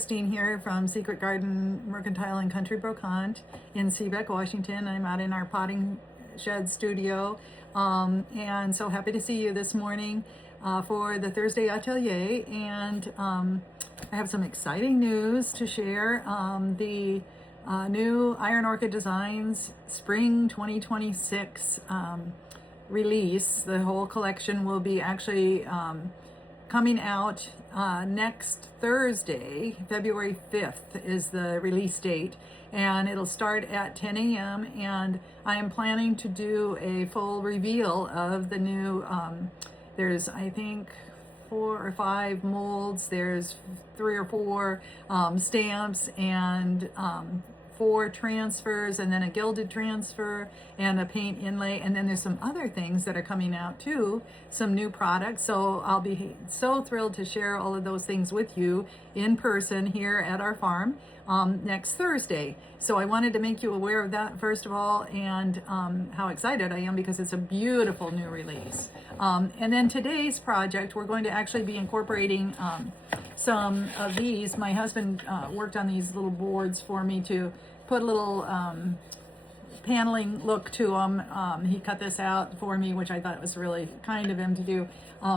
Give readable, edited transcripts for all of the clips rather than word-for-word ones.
Christine here from Secret Garden Mercantile and Country Brocante in Seabeck, Washington. I'm out in our potting shed studio, and so happy to see you this morning for the Thursday Atelier. And I have some exciting news to share. The new Iron Orchid Designs Spring 2026 release. The whole collection will be actually coming out next Thursday, February 5th is the release date, and it'll start at 10 a.m. and I am planning to do a full reveal of the new, there's I think 4 or 5 molds, there's 3 or 4 stamps, and 4 transfers, and then a gilded transfer and a paint inlay, and then there's some other things that are coming out too, some new products. So I'll be so thrilled to share all of those things with you in person here at our farm next Thursday. So I wanted to make you aware of that first of all, and how excited I am because it's a beautiful new release. And then today's project, we're going to actually be incorporating some of these. My husband worked on these little boards for me to put a little paneling look to them. He cut this out for me, which I thought was really kind of him to do,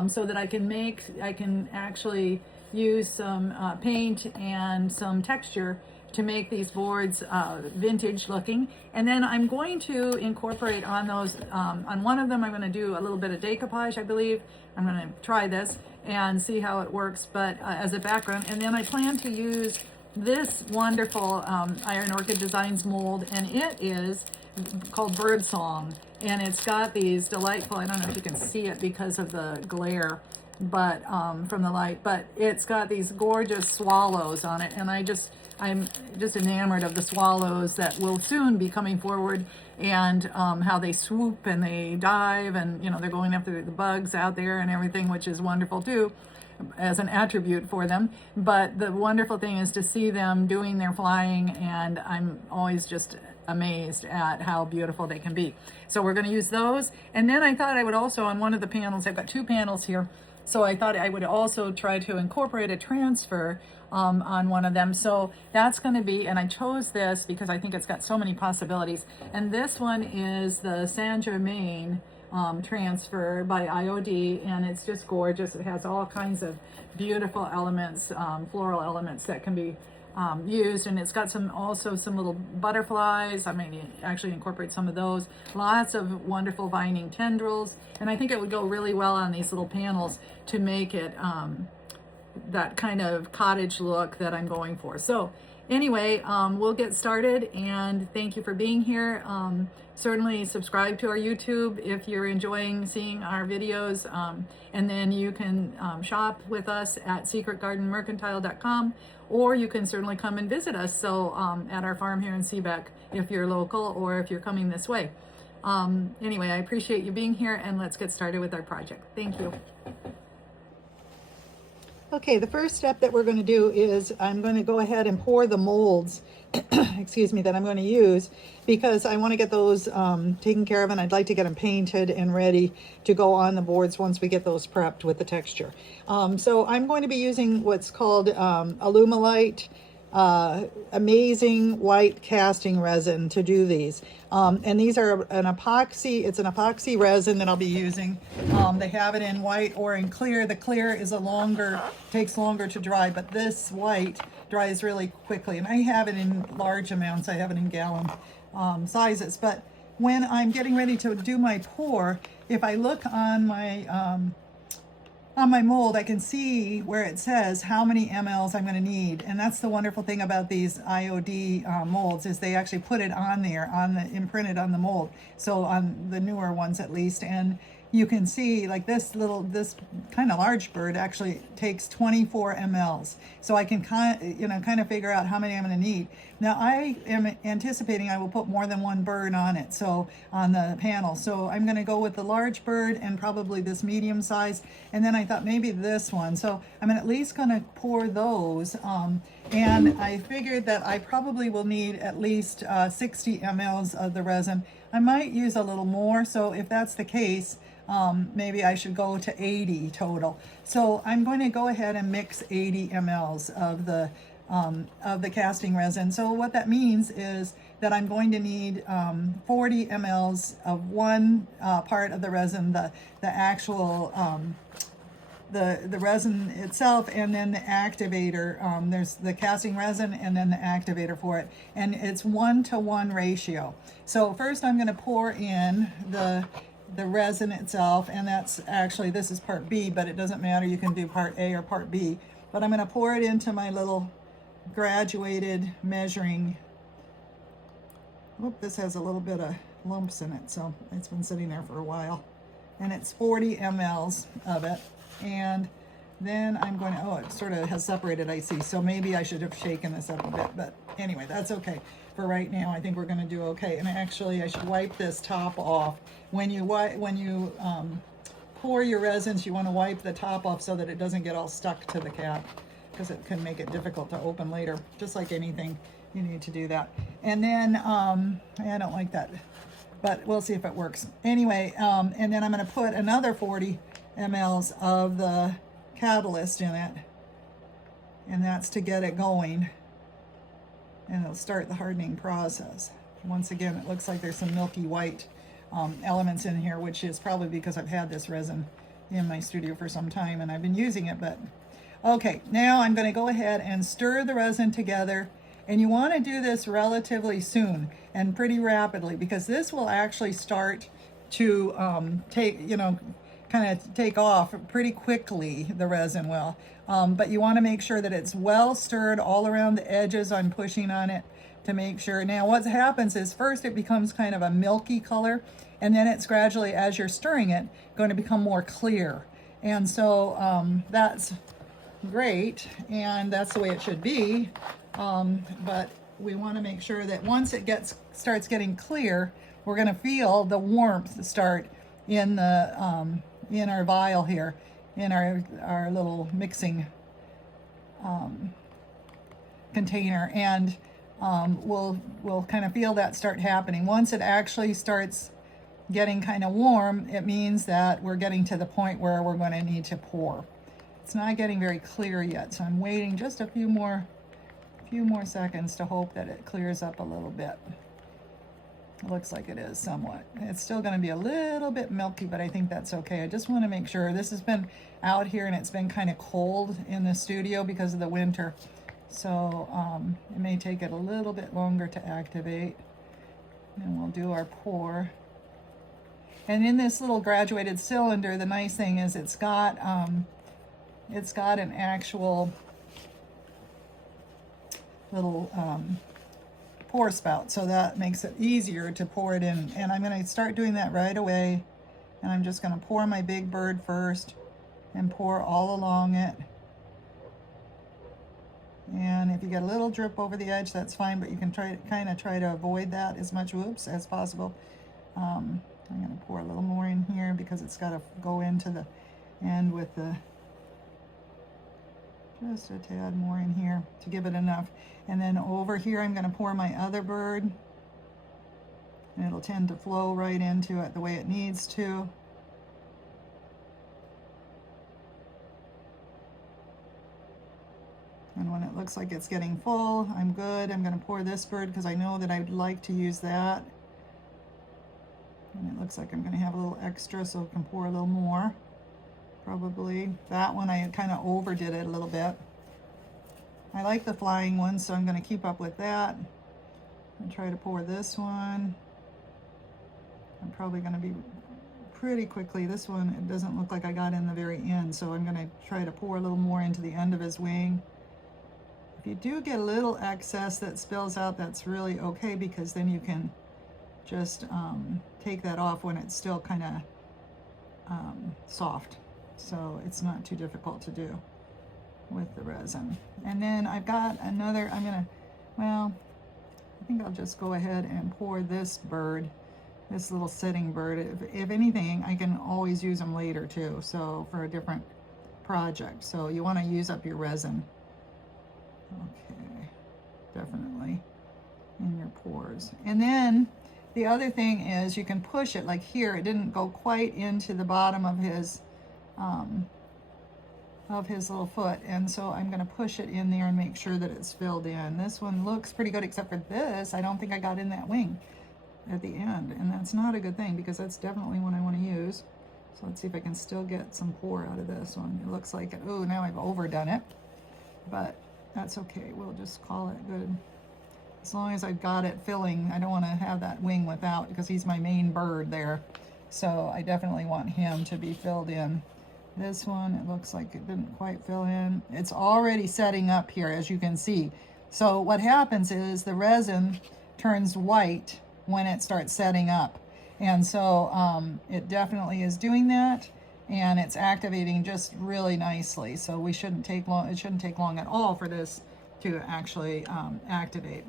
so that I can actually use some paint and some texture to make these boards vintage looking. And then I'm going to incorporate on those, on one of them I'm going to do a little bit of decoupage, I believe. I'm going to try this and see how it works, but as a background. And then I plan to use this wonderful Iron Orchid Designs mold, and it is called Bird Song, and it's got these delightful, I don't know if you can see it because of the glare, but from the light, but it's got these gorgeous swallows on it, and I'm just enamored of the swallows that will soon be coming forward, and how they swoop and they dive, and you know, they're going after the bugs out there and everything, which is wonderful too as an attribute for them. But the wonderful thing is to see them doing their flying, and I'm always just amazed at how beautiful they can be. So we're going to use those, and then I thought I would also, on one of the panels, I've got 2 panels here, so I thought I would also try to incorporate a transfer on one of them. So that's going to be, and I chose this because I think it's got so many possibilities, and this one is the Saint Germain transfer by IOD, and it's just gorgeous. It has all kinds of beautiful elements, floral elements that can be used, and it's got also some little butterflies. I mean, actually incorporate some of those. Lots of wonderful vining tendrils, and I think it would go really well on these little panels to make it that kind of cottage look that I'm going for. So anyway, we'll get started, and thank you for being here. Certainly subscribe to our YouTube if you're enjoying seeing our videos, and then you can shop with us at secretgardenmercantile.com, or you can certainly come and visit us at our farm here in Seabeck if you're local or if you're coming this way. Anyway, I appreciate you being here, and let's get started with our project. Thank you. Okay, the first step that we're going to do is I'm going to go ahead and pour the molds, excuse me, that I'm going to use, because I want to get those taken care of, and I'd like to get them painted and ready to go on the boards once we get those prepped with the texture. So I'm going to be using what's called Alumilite amazing white casting resin to do these. And these are an epoxy, it's an epoxy resin that I'll be using. They have it in white or in clear. The clear is takes longer to dry, but this white dries really quickly. And I have it in large amounts. I have it in gallon sizes. But when I'm getting ready to do my pour, if I look on my mold, I can see where it says how many mLs I'm going to need. And that's the wonderful thing about these IOD molds, is they actually put it on there, imprinted on the mold. So on the newer ones at least. And you can see like this kind of large bird actually takes 24 mLs. So I can kind of figure out how many I'm going to need. Now I am anticipating I will put more than one bird on it, so on the panel. So I'm going to go with the large bird and probably this medium size, and then I thought maybe this one. So I'm at least going to pour those, and I figured that I probably will need at least 60 mLs of the resin. I might use a little more, so if that's the case, maybe I should go to 80 total. So I'm going to go ahead and mix 80 mLs of the of the casting resin. So what that means is that I'm going to need 40 mLs of one part of the resin, the actual the resin itself, and then the activator. There's the casting resin and then the activator for it, and it's 1-to-1 ratio. So first I'm going to pour in the resin itself, and that's actually, this is part B, but it doesn't matter, you can do part A or part B. But I'm going to pour it into my little graduated measuring. Whoop, this has a little bit of lumps in it, so it's been sitting there for a while. And it's 40 mLs of it. And then I'm going to, oh, it sort of has separated, I see. So maybe I should have shaken this up a bit, but anyway, that's okay. For right now, I think we're going to do okay. And actually, I should wipe this top off. When you pour your resins, you want to wipe the top off so that it doesn't get all stuck to the cap, because it can make it difficult to open later. Just like anything, you need to do that. And then, I don't like that, but we'll see if it works. Anyway, and then I'm going to put another 40 mLs of the catalyst in it, and that's to get it going, and it'll start the hardening process. Once again, it looks like there's some milky white elements in here, which is probably because I've had this resin in my studio for some time and I've been using it. But okay, now I'm going to go ahead and stir the resin together, and you want to do this relatively soon and pretty rapidly, because this will actually start to kind of take off pretty quickly, the resin will. But you want to make sure that it's well stirred all around the edges. I'm pushing on it to make sure. Now what happens is, first it becomes kind of a milky color, and then it's gradually, as you're stirring it, going to become more clear. And so that's great, and that's the way it should be. But we want to make sure that once it starts getting clear, we're going to feel the warmth start in the in our vial here, in our little mixing container, and we'll kind of feel that start happening. Once it actually starts getting kind of warm, it means that we're getting to the point where we're going to need to pour. It's not getting very clear yet, so I'm waiting just a few more seconds to hope that it clears up a little bit. It looks like it is somewhat. It's still going to be a little bit milky, but I think that's okay. I just want to make sure. This has been out here and it's been kind of cold in the studio because of the winter, so it may take it a little bit longer to activate. And we'll do our pour. And in this little graduated cylinder, the nice thing is it's got an actual little pour spout, so that makes it easier to pour it in. And I'm going to start doing that right away, and I'm just going to pour my big bird first and pour all along it. And if you get a little drip over the edge, that's fine, but you can kind of try to avoid that as much as possible. I'm going to pour a little more in here because it's got to go into the end with the, just a tad more in here to give it enough. And then over here I'm going to pour my other bird, and it'll tend to flow right into it the way it needs to. And when it looks like it's getting full, I'm good. I'm going to pour this bird because I know that I'd like to use that. And it looks like I'm going to have a little extra, so I can pour a little more. Probably. That one I kind of overdid it a little bit. I like the flying one, so I'm going to keep up with that. And try to pour this one. I'm probably going to be pretty quickly. This one, it doesn't look like I got in the very end, so I'm going to try to pour a little more into the end of his wing. If you do get a little excess that spills out, that's really okay, because then you can just take that off when it's still kind of soft. So it's not too difficult to do with the resin. And then I've got another, I think I'll just go ahead and pour this bird, this little sitting bird. If anything, I can always use them later too, so for a different project. So you want to use up your resin. Okay, definitely in your pores. And then the other thing is you can push it, like here, it didn't go quite into the bottom of his of his little foot, and so I'm going to push it in there and make sure that it's filled in. This one looks pretty good, except for this. I don't think I got in that wing at the end, and that's not a good thing because that's definitely one I want to use. So let's see if I can still get some pour out of this one. It looks like it. Oh, now I've overdone it, but that's okay. We'll just call it good. As long as I've got it filling, I don't want to have that wing without, because he's my main bird there. So I definitely want him to be filled in. This one, it looks like it didn't quite fill in. It's already setting up here, as you can see. So what happens is the resin turns white when it starts setting up. And so it definitely is doing that, and it's activating just really nicely. So we shouldn't take long, it shouldn't take long at all for this to actually activate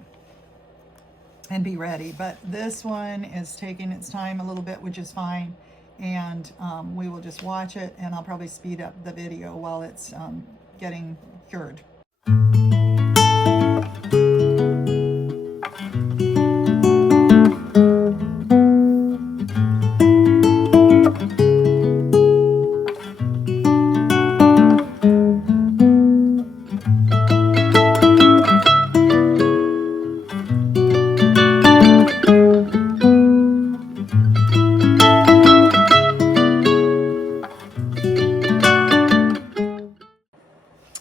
and be ready. But this one is taking its time a little bit, which is fine. And we will just watch it, and I'll probably speed up the video while it's getting cured.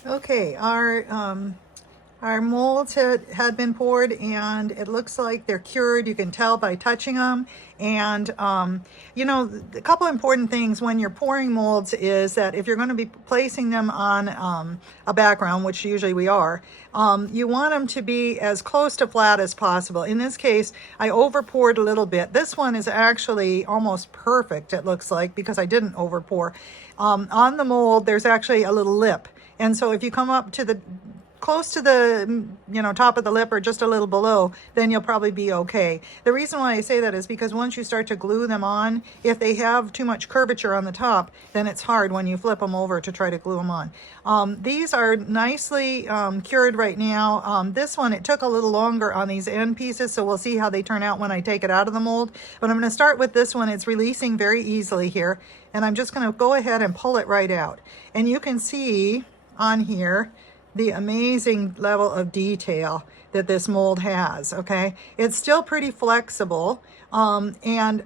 Okay, our molds had been poured, and it looks like they're cured. You can tell by touching them. And you know, a couple important things when you're pouring molds is that if you're going to be placing them on a background, which usually we are, you want them to be as close to flat as possible. In this case, I over poured a little bit. This one is actually almost perfect, it looks like, because I didn't over pour. On the mold, there's actually a little lip. And so if you come up to the close to the, you know, top of the lip or just a little below, then you'll probably be okay. The reason why I say that is because once you start to glue them on, if they have too much curvature on the top, then it's hard when you flip them over to try to glue them on. These are nicely cured right now. This one, it took a little longer on these end pieces, so we'll see how they turn out when I take it out of the mold. But I'm going to start with this one. It's releasing very easily here, and I'm just going to go ahead and pull it right out. And you can see on here the amazing level of detail that this mold has. Okay, it's still pretty flexible, and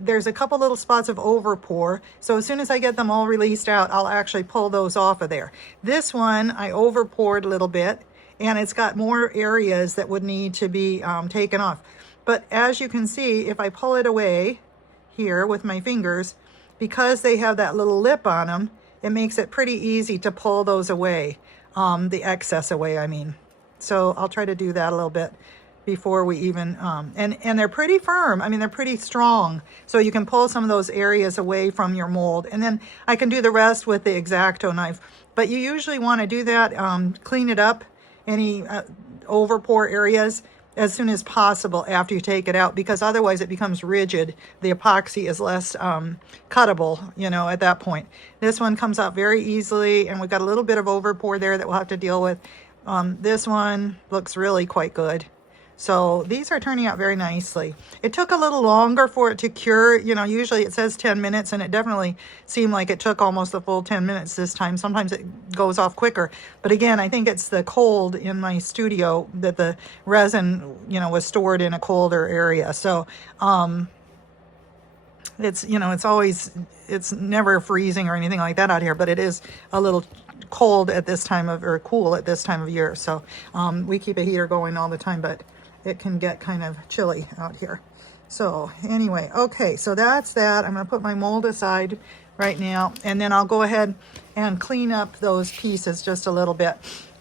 there's a couple little spots of over pour, so as soon as I get them all released out, I'll actually pull those off of there. This one I over poured a little bit, and it's got more areas that would need to be taken off. But as you can see, if I pull it away here with my fingers, because they have that little lip on them, it makes it pretty easy to pull those away, the excess away, I mean. So I'll try to do that a little bit before we even, and they're pretty firm. I mean, they're pretty strong. So you can pull some of those areas away from your mold. And then I can do the rest with the X-Acto knife. But you usually want to do that, clean it up, any over pour areas, as soon as possible after you take it out, because otherwise it becomes rigid. The epoxy is less cuttable, you know, at that point. This one comes out very easily, and we've got a little bit of over pour there that we'll have to deal with. This one looks really quite good. So these are turning out very nicely. It took a little longer for it to cure. You know, usually it says 10 minutes, and it definitely seemed like it took almost the full 10 minutes this time. Sometimes it goes off quicker. But again, I think it's the cold in my studio that the resin, you know, was stored in a colder area. So it's, you know, it's never freezing or anything like that out here, but it is a little cold at this time of, or cool at this time of year. So we keep a heater going all the time, but it can get kind of chilly out here. So anyway, okay, so that's that. I'm going to put my mold aside right now, and then I'll go ahead and clean up those pieces just a little bit.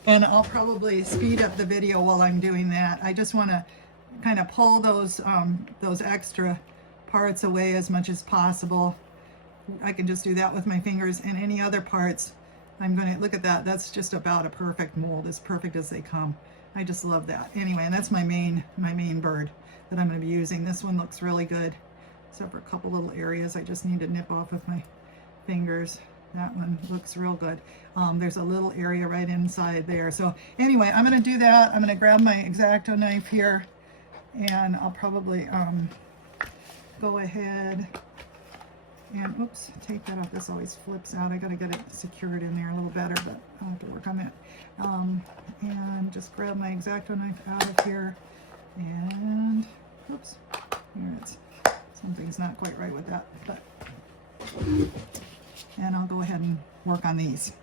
And I'll probably speed up the video while I'm doing that. I just want to kind of pull those extra parts away as much as possible. I can just do that with my fingers, and any other parts, I'm going to look at that. That's just about a perfect mold, as perfect as they come. I just love that. Anyway, and that's my main bird that I'm going to be using. This one looks really good, except for a couple little areas I just need to nip off with my fingers. That one looks real good. There's a little area right inside there. So anyway, I'm going to do that. I'm going to grab my X-Acto knife here, and I'll probably go ahead And oops, take that off. This always flips out. I got to get it secured in there a little better, but I'll have to work on that. And just grab my X-Acto knife out of here. And oops, here it's, something's not quite right with that, but, and I'll go ahead and work on these.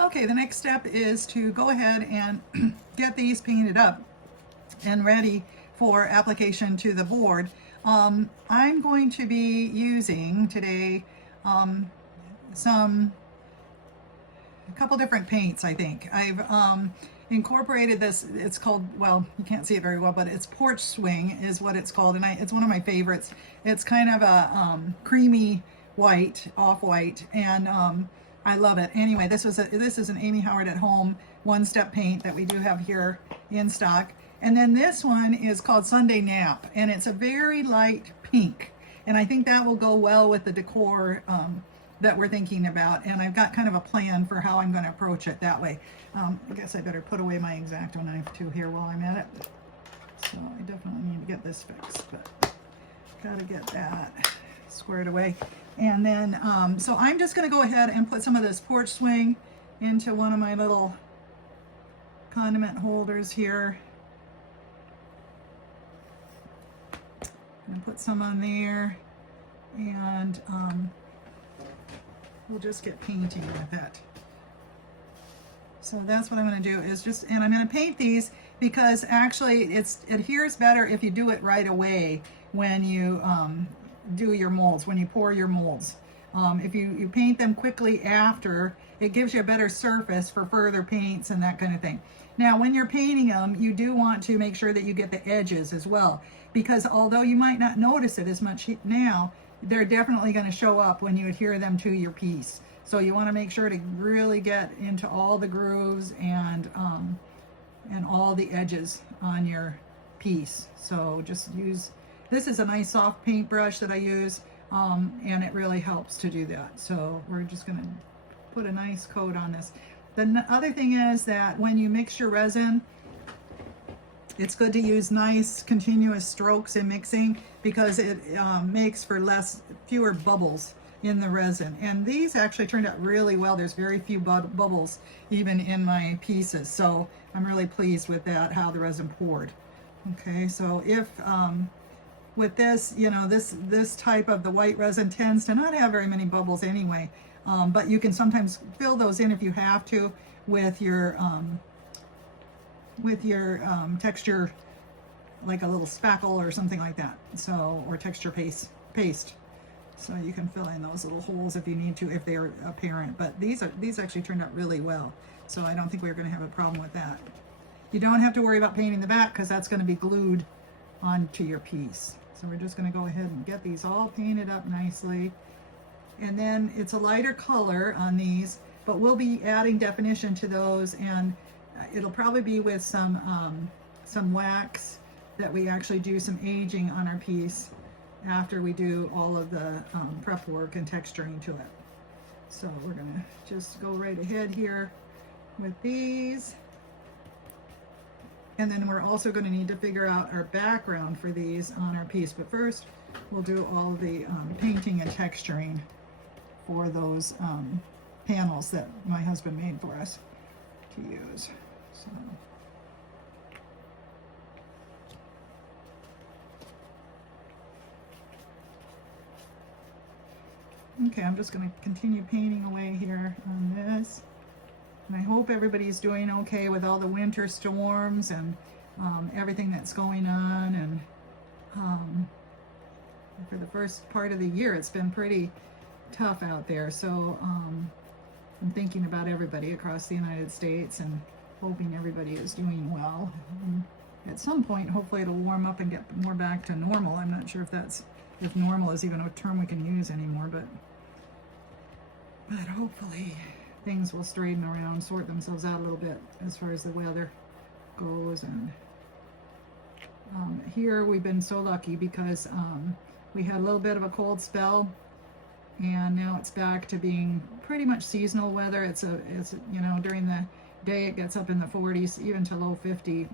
Okay, the next step is to go ahead and get these painted up and ready for application to the board. I'm going to be using today a couple different paints, I think. I've incorporated this, it's called, well, you can't see it very well, but it's Porch Swing is what it's called, and it's one of my favorites. It's kind of a creamy white, off-white, and I love it. Anyway, this is an Amy Howard at Home one-step paint that we do have here in stock. And then this one is called Sunday Nap, and it's a very light pink. And I think that will go well with the decor that we're thinking about. And I've got kind of a plan for how I'm going to approach it that way. I guess I better put away my X-Acto knife too here while I'm at it. So I definitely need to get this fixed, but got to get that squared away. And then, so I'm just going to go ahead and put some of this Porch Swing into one of my little condiment holders here. And put some on there, and we'll just get painting with it. So that's what I'm going to do is just, and I'm going to paint these because actually it adheres better if you do it right away when you do your molds, when you pour your molds. If you paint them quickly after, it gives you a better surface for further paints and that kind of thing. Now, when you're painting them, you do want to make sure that you get the edges as well, because although you might not notice it as much now, they're definitely going to show up when you adhere them to your piece. So you want to make sure to really get into all the grooves and all the edges on your piece. So just use, this is a nice soft paintbrush that I use, and it really helps to do that. So we're just going to put a nice coat on this. The other thing is that when you mix your resin, it's good to use nice continuous strokes in mixing, because it makes for fewer bubbles in the resin. And these actually turned out really well. There's very few bubbles even in my pieces. So I'm really pleased with that, how the resin poured. Okay, so if with this, you know, this type of the white resin tends to not have very many bubbles anyway, but you can sometimes fill those in if you have to with your texture, like a little spackle or something like that. So, or texture paste. So you can fill in those little holes if you need to, if they're apparent. But these actually turned out really well. So I don't think we're going to have a problem with that. You don't have to worry about painting the back, because that's going to be glued onto your piece. So we're just going to go ahead and get these all painted up nicely. And then it's a lighter color on these, but we'll be adding definition to those, and it'll probably be with some wax that we actually do some aging on our piece after we do all of the prep work and texturing to it. So we're gonna just go right ahead here with these. And then we're also going to need to figure out our background for these on our piece. But first, we'll do all of the painting and texturing for those panels that my husband made for us to use. So Okay, I'm just going to continue painting away here on this. And I hope everybody's doing okay with all the winter storms and everything that's going on. And for the first part of the year, it's been pretty tough out there. So I'm thinking about everybody across the United States and hoping everybody is doing well. At some point, hopefully it'll warm up and get more back to normal. I'm not sure if normal is even a term we can use anymore, but hopefully things will straighten around, sort themselves out a little bit as far as the weather goes. And here we've been so lucky because we had a little bit of a cold spell, and now it's back to being pretty much seasonal weather. It's you know, during the day it gets up in the 40s, even to low 50.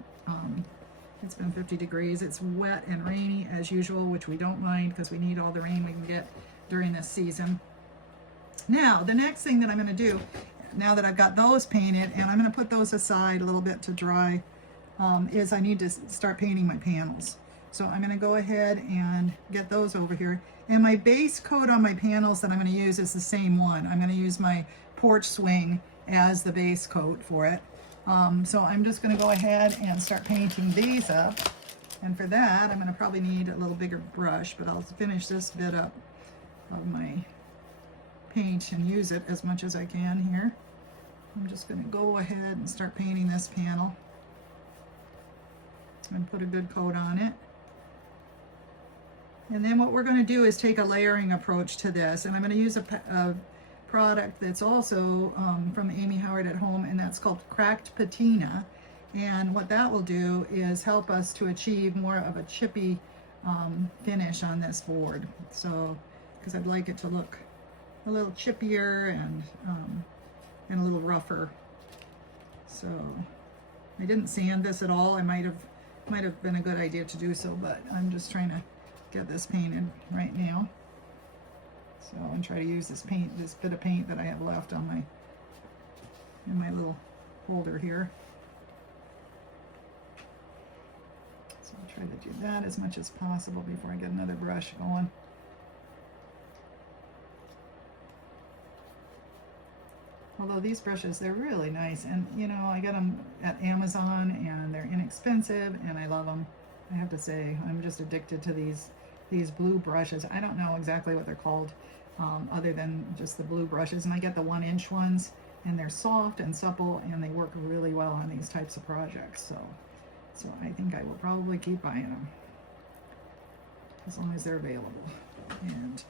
It's been 50 degrees. It's wet and rainy as usual, which we don't mind because we need all the rain we can get during this season. Now, the next thing that I'm going to do, now that I've got those painted, and I'm going to put those aside a little bit to dry, is I need to start painting my panels. So I'm going to go ahead and get those over here. And my base coat on my panels that I'm going to use is the same one. I'm going to use my porch swing as the base coat for it. So I'm just going to go ahead and start painting these up. And for that, I'm going to probably need a little bigger brush, but I'll finish this bit up of my paint and use it as much as I can here. I'm just going to go ahead and start painting this panel and put a good coat on it. And then what we're going to do is take a layering approach to this, and I'm going to use a product that's also from Amy Howard at Home, and that's called Cracked Patina. And what that will do is help us to achieve more of a chippy finish on this board. So, because I'd like it to look a little chippier and a little rougher. So I didn't sand this at all. I might have been a good idea to do so, but I'm just trying to get this painted right now. So I'm trying to use this bit of paint that I have left on in my little holder here. So I'll try to do that as much as possible before I get another brush going. Although these brushes, they're really nice, and you know, I got them at Amazon and they're inexpensive and I love them. I have to say, I'm just addicted to these blue brushes. I don't know exactly what they're called other than just the blue brushes, and I get the 1-inch ones, and they're soft and supple and they work really well on these types of projects. So I think I will probably keep buying them as long as they're available. And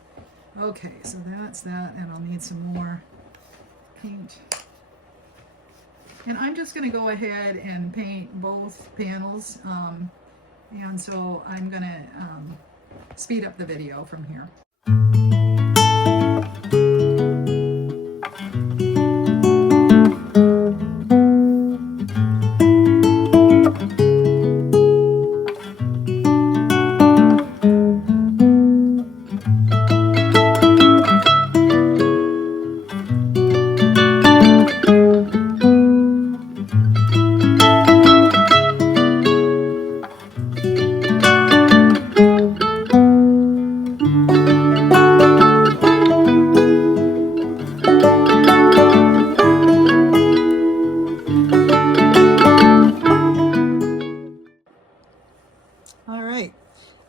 okay, so that's that, and I'll need some more paint. And I'm just going to go ahead and paint both panels, and so I'm going to speed up the video from here.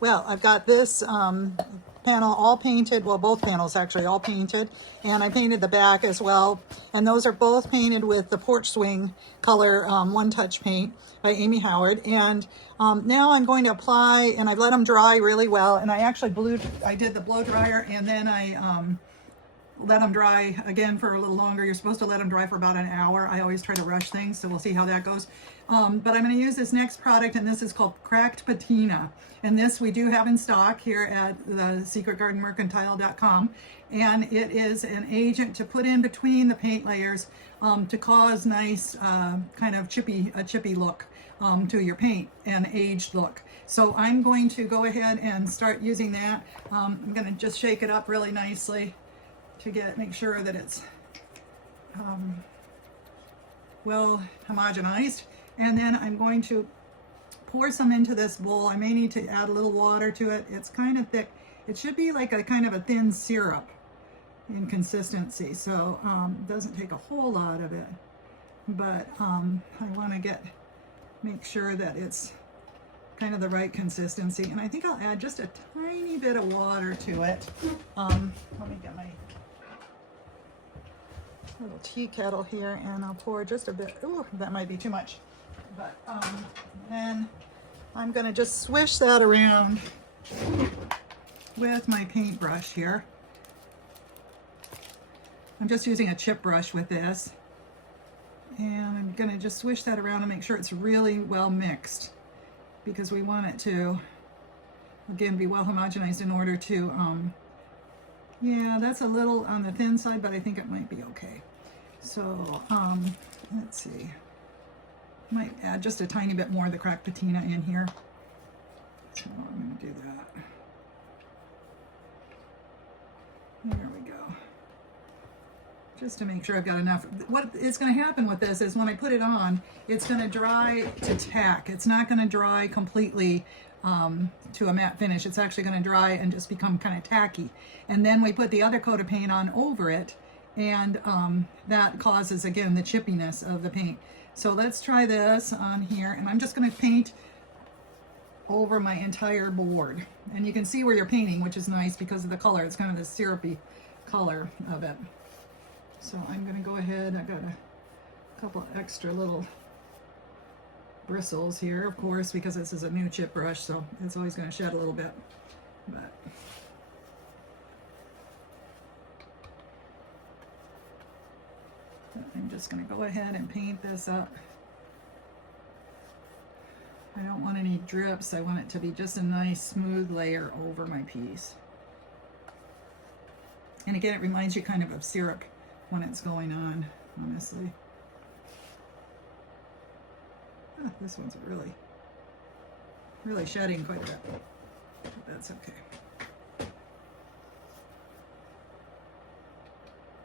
Well, I've got this panel all painted, well, both panels actually all painted, and I painted the back as well, and those are both painted with the porch swing color One Touch paint by Amy Howard. And now I'm going to apply, and I've let them dry really well, and I actually I did the blow dryer, and then I let them dry again for a little longer. You're supposed to let them dry for about an hour. I always try to rush things, so we'll see how that goes. But I'm going to use this next product, and this is called Cracked Patina. And this we do have in stock here at the secretgardenmercantile.com. And it is an agent to put in between the paint layers to cause nice kind of chippy look to your paint, and aged look. So I'm going to go ahead and start using that. I'm going to just shake it up really nicely to make sure that it's well homogenized. And then I'm going to pour some into this bowl. I may need to add a little water to it. It's kind of thick. It should be like a kind of a thin syrup. in consistency, so it doesn't take a whole lot of it, but I want to make sure that it's kind of the right consistency, and I think I'll add just a tiny bit of water to it. Let me get my little tea kettle here, and I'll pour just a bit. Ooh, that might be too much, but then I'm going to just swish that around with my paintbrush here. I'm just using a chip brush with this, and I'm going to just swish that around and make sure it's really well mixed, because we want it to, again, be well homogenized in order to, yeah, that's a little on the thin side, but I think it might be okay. So, let's see. Might add just a tiny bit more of the cracked patina in here. So I'm going to do that. There we go. Just to make sure I've got enough. What is going to happen with this is when I put it on, it's going to dry to tack. It's not going to dry completely to a matte finish. It's actually going to dry and just become kind of tacky. And then we put the other coat of paint on over it, and that causes, again, the chippiness of the paint. So let's try this on here, and I'm just going to paint over my entire board. And you can see where you're painting, which is nice because of the color. It's kind of the syrupy color of it. So I'm going to go ahead, I got a couple of extra little bristles here, of course, because this is a new chip brush, so it's always going to shed a little bit. But I'm just going to go ahead and paint this up. I don't want any drips. I want it to be just a nice smooth layer over my piece. And again, it reminds you kind of syrup when it's going on, honestly. Oh, this one's really shedding quite a bit, but that's okay.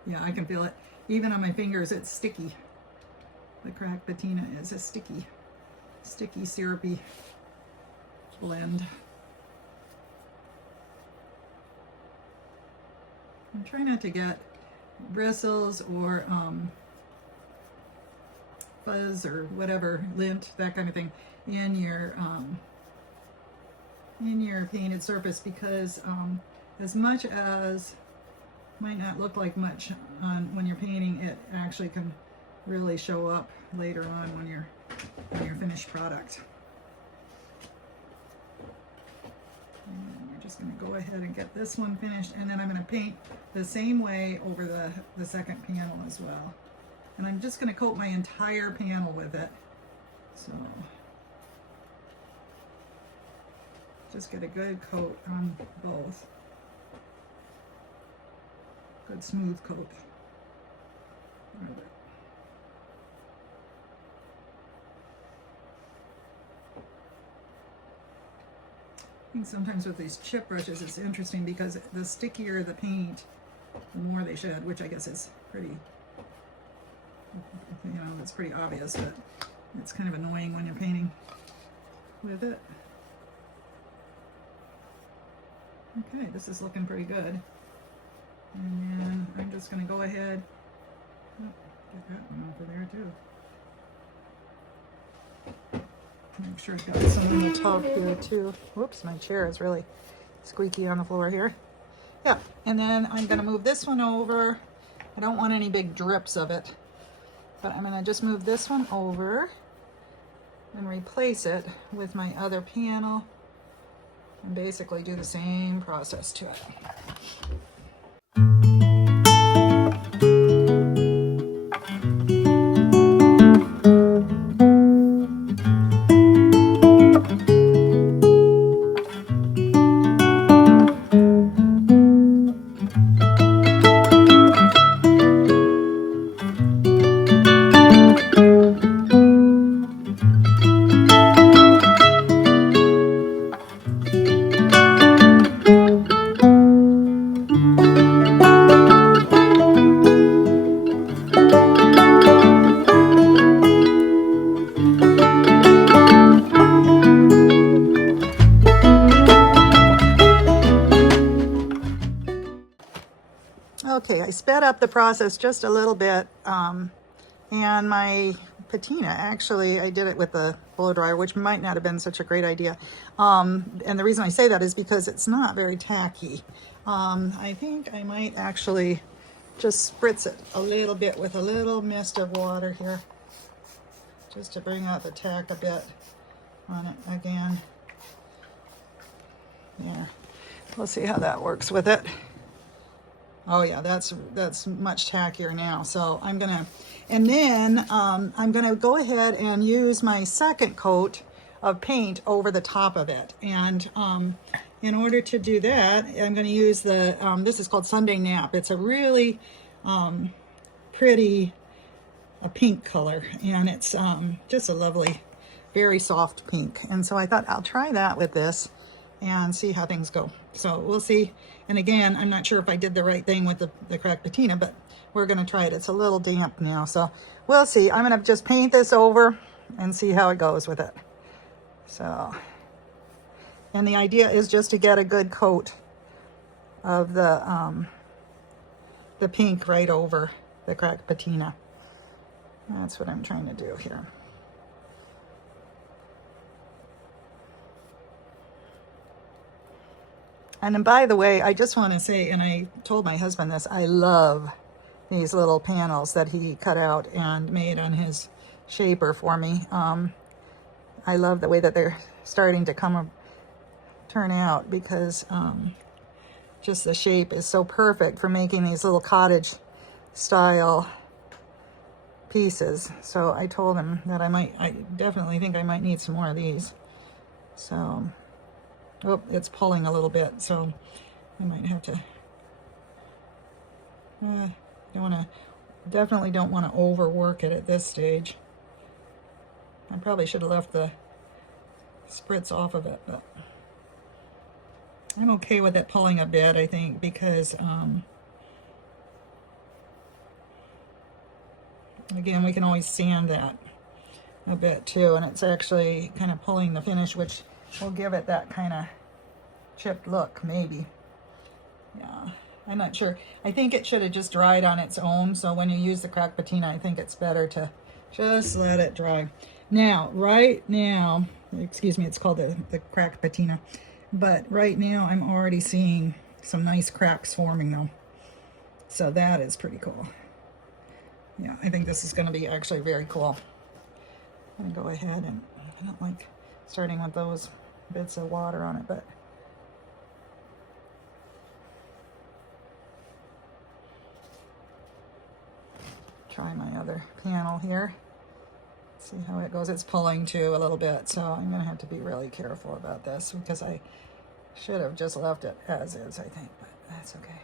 Yeah, I can feel it. Even on my fingers, it's sticky. The cracked patina is a sticky, syrupy blend. I'm trying not to get bristles or fuzz or whatever, lint, that kind of thing in your painted surface, because as much as might not look like much when you're painting, it actually can really show up later on when you're finished product. And we're just going to go ahead and get this one finished, and then I'm going to paint the same way over the second panel as well. And I'm just going to coat my entire panel with it. So just get a good coat on both. Good smooth coat. Right. I think sometimes with these chip brushes it's interesting because the stickier the paint, the more they shed, which I guess is pretty, it's pretty obvious, but it's kind of annoying when you're painting with it. Okay, this is looking pretty good. And then I'm just going to go ahead, get that one over there too. Make sure I've got some in the tub here too. Whoops, my chair is really squeaky on the floor here. Yeah, and then I'm going to move this one over. I don't want any big drips of it, but I'm going to just move this one over and replace it with my other panel and basically do the same process to it. sped up the process just a little bit. And my patina, actually, I did it with the blow dryer, which might not have been such a great idea. And the reason I say that is because it's not very tacky. I think I might actually just spritz it a little bit with a little mist of water here, just to bring out the tack a bit on it again. Yeah, we'll see how that works with it. Oh yeah, that's much tackier now. So I'm gonna, and then I'm gonna go ahead and use my second coat of paint over the top of it. And in order to do that, I'm gonna use the, this is called Sunday Nap. It's a really pretty pink color, and it's just a lovely, very soft pink. And so I thought I'll try that with this and see how things go. So we'll see. And again, I'm not sure if I did the right thing with the cracked patina, but we're gonna try it. It's a little damp now, so we'll see. I'm gonna just paint this over and see how it goes with it. So, and the idea is just to get a good coat of the pink right over the cracked patina. That's what I'm trying to do here. And then, by the way, I just want to say, and I told my husband this, I love these little panels that he cut out and made on his shaper for me. I love the way that they're starting to turn out, because just the shape is so perfect for making these little cottage style pieces. So I told him that I definitely think I might need some more of these. So, oh, it's pulling a little bit, so I might have to, definitely don't want to overwork it at this stage. I probably should have left the spritz off of it, but I'm okay with it pulling a bit, I think, because again, we can always sand that a bit too, and it's actually kind of pulling the finish, which will give it that kind of chipped look, maybe. Yeah, I'm not sure. I think it should have just dried on its own, so when you use the cracked patina, I think it's better to just let it dry. Now, right now, excuse me, it's called the cracked patina, but right now I'm already seeing some nice cracks forming though. So that is pretty cool. Yeah, I think this is going to be actually very cool. I'm going to go ahead and, I don't like starting with those bits of water on it, but try my other panel here. See how it goes. It's pulling too a little bit, so I'm going to have to be really careful about this, because I should have just left it as is, I think, but that's okay.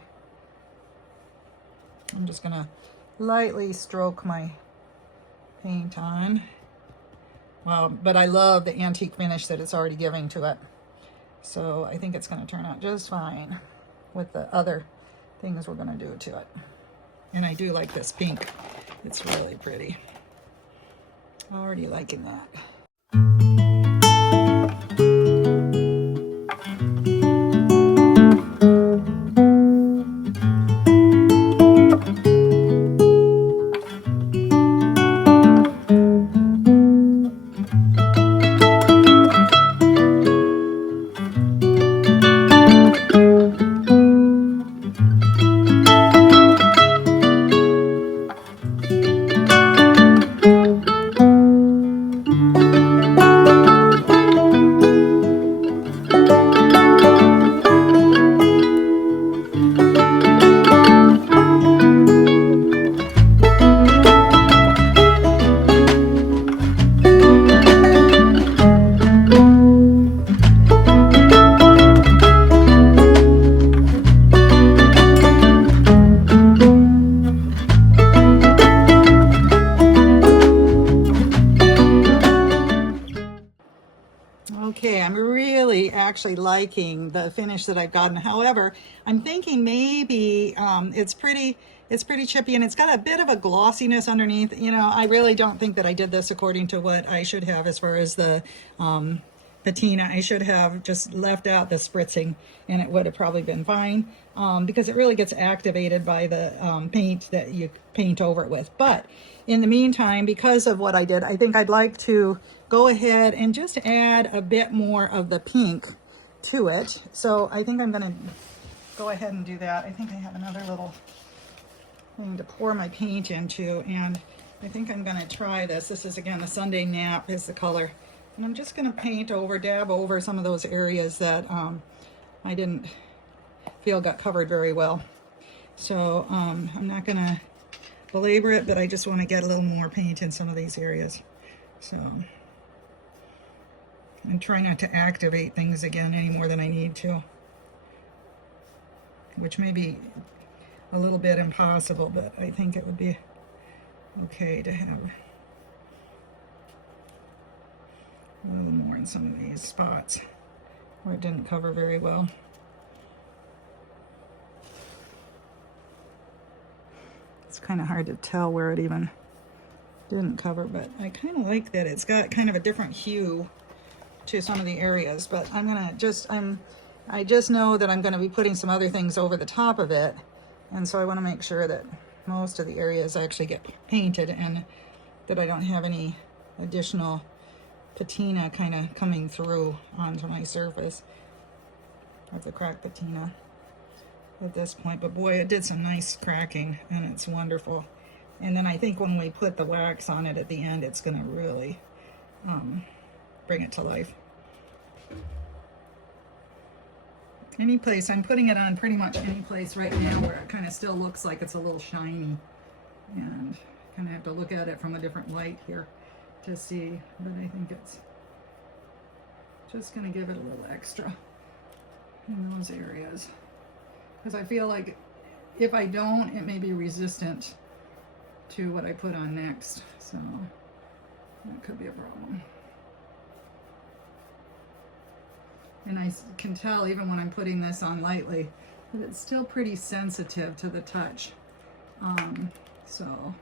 I'm just going to lightly stroke my paint on. Well, but I love the antique finish that it's already giving to it. So I think it's going to turn out just fine with the other things we're going to do to it. And I do like this pink. It's really pretty. Already liking that. Okay, I'm really actually liking the finish that I've gotten. However, I'm thinking maybe it's pretty chippy, and it's got a bit of a glossiness underneath. You know, I really don't think that I did this according to what I should have as far as the patina. I should have just left out the spritzing and it would have probably been fine, because it really gets activated by the paint that you paint over it with. But in the meantime, because of what I did, I think I'd like to go ahead and just add a bit more of the pink to it. So I think I'm going to go ahead and do that. I think I have another little thing to pour my paint into, and I think I'm going to try this. This is, again, the Sunday Nap is the color. And I'm just going to paint over, dab over some of those areas that I didn't feel got covered very well. So I'm not going to belabor it, but I just want to get a little more paint in some of these areas. So I'm trying not to activate things again any more than I need to, which may be a little bit impossible, but I think it would be okay to have a little more in some of these spots where it didn't cover very well. It's kind of hard to tell where it even didn't cover, but I kind of like that it's got kind of a different hue to some of the areas. But I'm gonna just, I just know that I'm gonna be putting some other things over the top of it, and so I want to make sure that most of the areas actually get painted and that I don't have any additional patina kind of coming through onto my surface of the cracked patina at this point. But boy, it did some nice cracking and it's wonderful. And then I think when we put the wax on it at the end, it's going to really bring it to life. Any place, I'm putting it on pretty much any place right now where it kind of still looks like it's a little shiny, and kind of have to look at it from a different light here to see, but I think it's just going to give it a little extra in those areas, because I feel like if I don't, it may be resistant to what I put on next, so that could be a problem. And I can tell even when I'm putting this on lightly that it's still pretty sensitive to the touch. So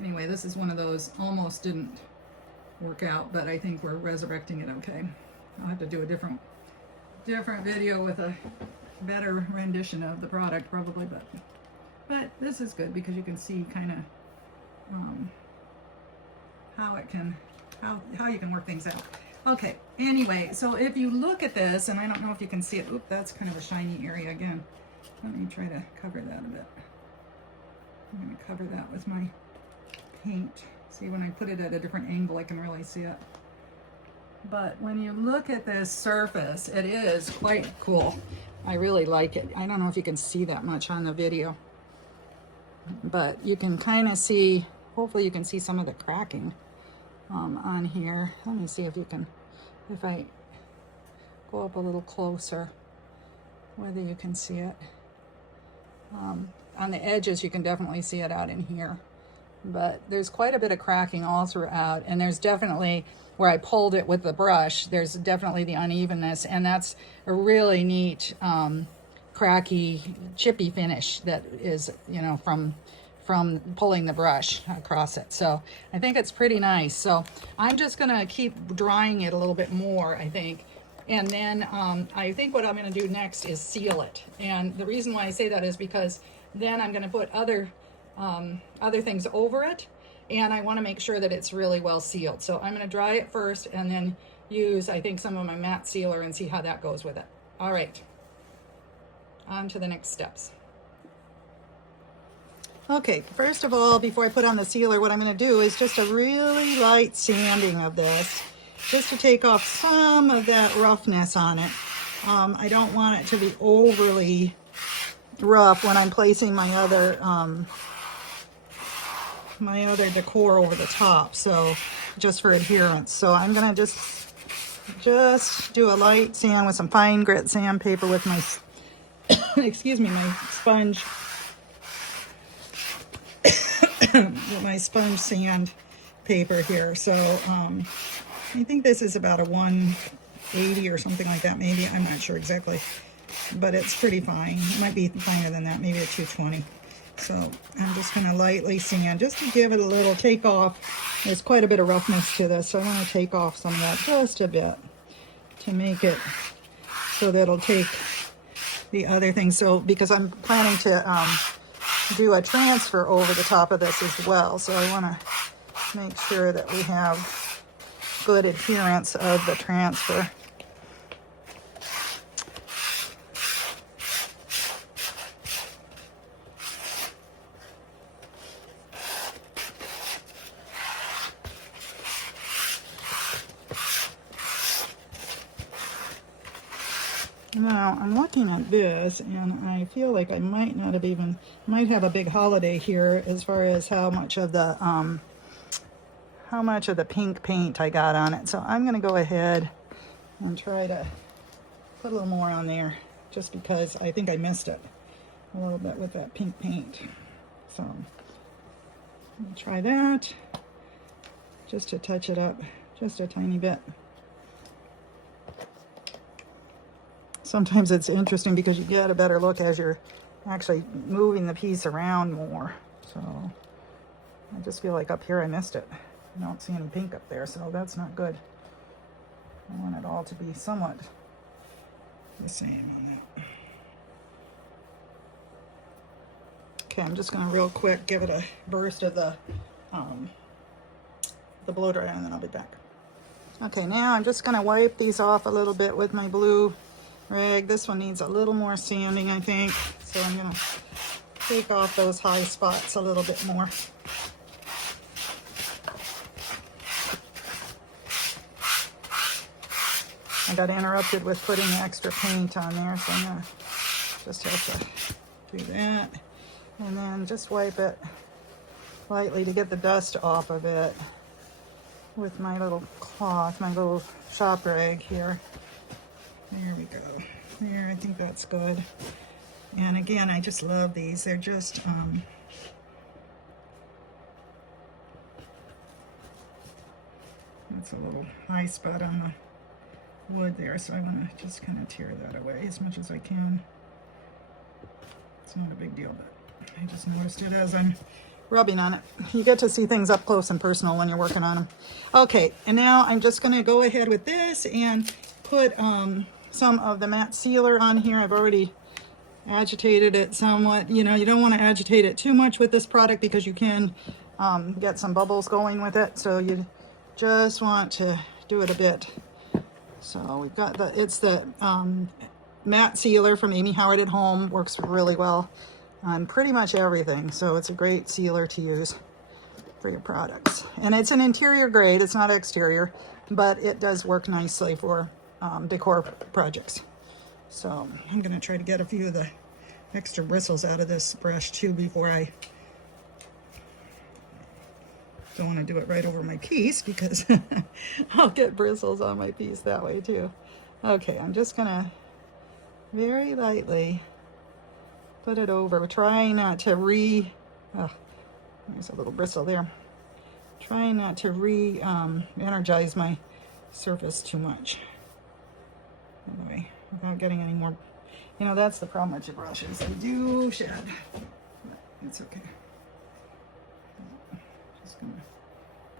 anyway, this is one of those almost didn't work out, but I think we're resurrecting it okay. I'll have to do a different video with a better rendition of the product probably, but this is good because you can see kind of how you can work things out. Okay, anyway, so if you look at this, and I don't know if you can see it, oop, that's kind of a shiny area again. Let me try to cover that a bit. I'm going to cover that with my paint. See, when I put it at a different angle, I can really see it. But when you look at this surface, it is quite cool. I really like it. I don't know if you can see that much on the video, but you can kind of see, hopefully you can see some of the cracking on here. Let me see if you can, if I go up a little closer, whether you can see it. On the edges, you can definitely see it out in here, but there's quite a bit of cracking all throughout, and there's definitely, where I pulled it with the brush, there's definitely the unevenness, and that's a really neat cracky, chippy finish that is, you know, from pulling the brush across it. So I think it's pretty nice. So I'm just gonna keep drying it a little bit more, I think. And then I think what I'm gonna do next is seal it. And the reason why I say that is because then I'm gonna put other things over it, and I wanna make sure that it's really well sealed. So I'm gonna dry it first and then use, I think, some of my matte sealer and see how that goes with it. All right, on to the next steps. Okay, first of all, before I put on the sealer, what I'm going to do is just a really light sanding of this, just to take off some of that roughness on it. I don't want it to be overly rough when I'm placing my other decor over the top, so just for adherence. So I'm going to just do a light sand with some fine grit sandpaper with my, excuse me, my sponge. With my sponge sand paper here. So I think this is about a 180 or something like that, maybe. I'm not sure exactly, but it's pretty fine. It might be finer than that, maybe a 220. So I'm just going to lightly sand just to give it a little take off. There's quite a bit of roughness to this, so I want to take off some of that just a bit. to make it so that it'll take the other thing. So because I'm planning to do a transfer over the top of this as well. So I want to make sure that we have good adherence of the transfer. Now I'm looking at this and I feel like I might not have might have a big holiday here as far as how much of the pink paint I got on it. So I'm going to go ahead and try to put a little more on there just because I think I missed it a little bit with that pink paint. So I'm going to try that just to touch it up just a tiny bit. Sometimes it's interesting because you get a better look as you're actually moving the piece around more. So I just feel like up here I missed it. I don't see any pink up there, so that's not good. I want it all to be somewhat the same on that. Okay, I'm just going to real quick give it a burst of the blow dryer and then I'll be back. Okay, now I'm just going to wipe these off a little bit with my blue rag. This one needs a little more sanding, I think. So I'm going to take off those high spots a little bit more. I got interrupted with putting extra paint on there, so I'm going to just have to do that. And then just wipe it lightly to get the dust off of it with my little cloth, my little shop rag here. There we go. There, I think that's good. And again, I just love these. They're just, that's a little high spot on the wood there, so I want to just kind of tear that away as much as I can. It's not a big deal, but I just noticed it as I'm rubbing on it. You get to see things up close and personal when you're working on them. Okay, and now I'm just going to go ahead with this and put some of the matte sealer on here. I've already agitated it somewhat. You know, you don't want to agitate it too much with this product because you can get some bubbles going with it. So you just want to do it a bit. So we've got it's the matte sealer from Amy Howard at Home. Works really well on pretty much everything. So it's a great sealer to use for your products. And it's an interior grade, it's not exterior, but it does work nicely for decor projects. So I'm going to try to get a few of the extra bristles out of this brush too before I don't want to do it right over my piece because I'll get bristles on my piece that way too. Okay, I'm just going to very lightly put it over, trying not to there's a little bristle there. Trying not to energize my surface too much. Anyway, without getting any more, you know, that's the problem with your brushes. They do shed, but it's okay. Just gonna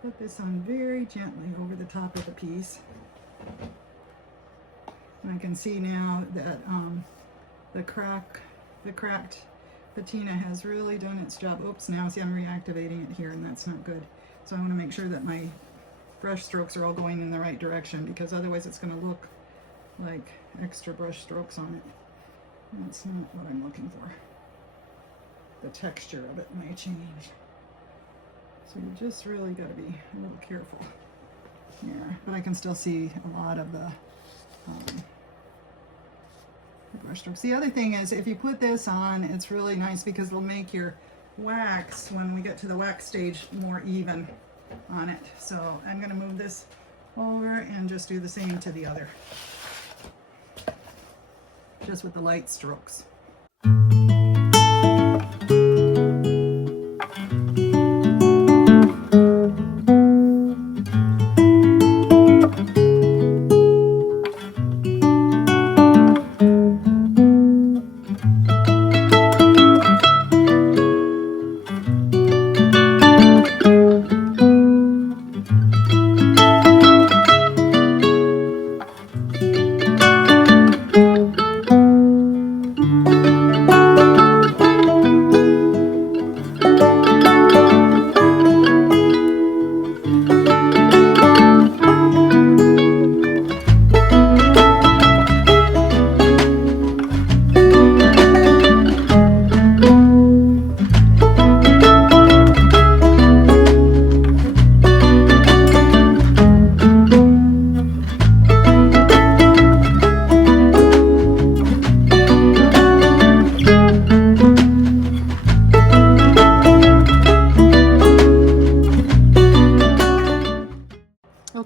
put this on very gently over the top of the piece. And I can see now that the cracked patina has really done its job. Oops, now see I'm reactivating it here and that's not good. So I want to make sure that my brush strokes are all going in the right direction because otherwise it's going to look like extra brush strokes on it. That's not what I'm looking for. The texture of it may change. So you just really got to be a little careful here. But I can still see a lot of the brush strokes. The other thing is if you put this on, it's really nice because it'll make your wax, when we get to the wax stage, more even on it. So I'm going to move this over and just do the same to the other. Just with the light strokes.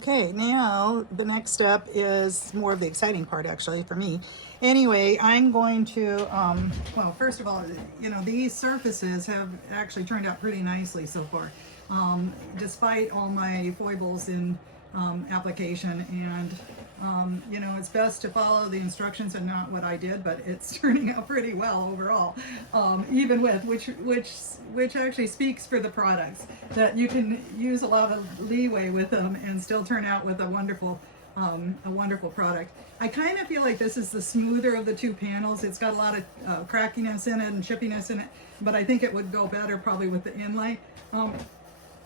Okay, now the next step is more of the exciting part actually for me. Anyway, I'm going to, well, first of all, you know, these surfaces have actually turned out pretty nicely so far, despite all my foibles in application. And you know, it's best to follow the instructions and not what I did, but it's turning out pretty well overall, even with, which actually speaks for the products, that you can use a lot of leeway with them and still turn out with a wonderful product. I kind of feel like this is the smoother of the two panels. It's got a lot of crackiness in it and chippiness in it, but I think it would go better probably with the inlay.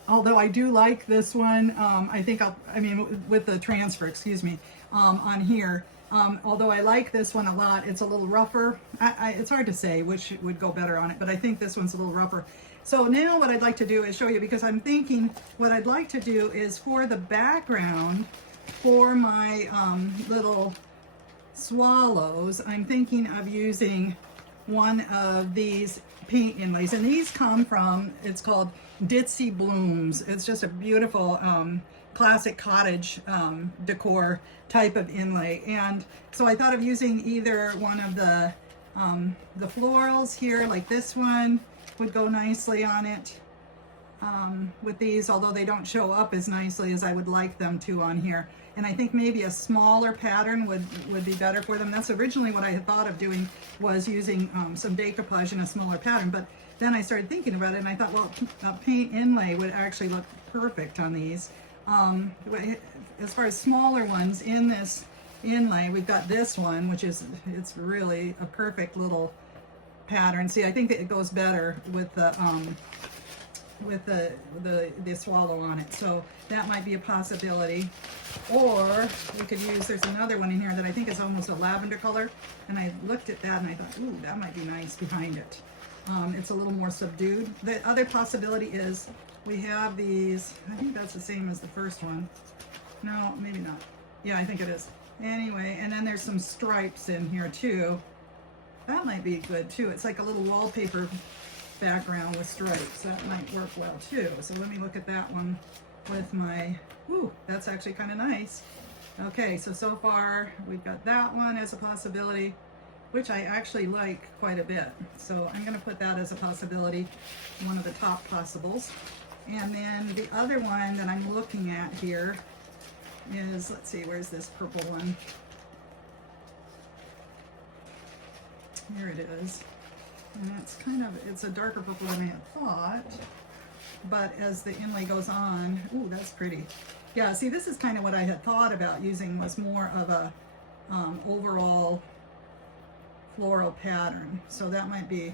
Although I do like this one, I think I mean with the transfer, excuse me, on here. Although I like this one a lot, it's a little rougher. It's hard to say which would go better on it, but I think this one's a little rougher. So now what I'd like to do is show you, because I'm thinking what I'd like to do is for the background for my little swallows, I'm thinking of using one of these paint inlays, and these come from, it's called Ditzy Blooms. It's just a beautiful classic cottage decor type of inlay, and so I thought of using either one of the florals here, like this one would go nicely on it with these, although they don't show up as nicely as I would like them to on here. And I think maybe a smaller pattern would be better for them. That's originally what I had thought of doing, was using some decoupage in a smaller pattern. But then I started thinking about it and I thought, well, a paint inlay would actually look perfect on these. As far as smaller ones in this inlay, we've got this one, which is, it's really a perfect little pattern. See, I think that it goes better with the swallow on it, so that might be a possibility. Or we could use, there's another one in here that I think is almost a lavender color, and I looked at that and I thought, ooh, that might be nice behind it. It's a little more subdued. The other possibility is we have these, I think that's the same as the first one. No, maybe not. Yeah, I think it is. Anyway, and then there's some stripes in here too. That might be good too. It's like a little wallpaper background with stripes. That might work well too. So let me look at that one with my, ooh, that's actually kind of nice. Okay, so far we've got that one as a possibility, which I actually like quite a bit. So I'm gonna put that as a possibility, one of the top possibles. And then the other one that I'm looking at here is, let's see, where's this purple one? Here it is. And it's kind of, it's a darker purple than I had thought, but as the inlay goes on, ooh, that's pretty. Yeah, see, this is kind of what I had thought about using, was more of a overall floral pattern. So that might be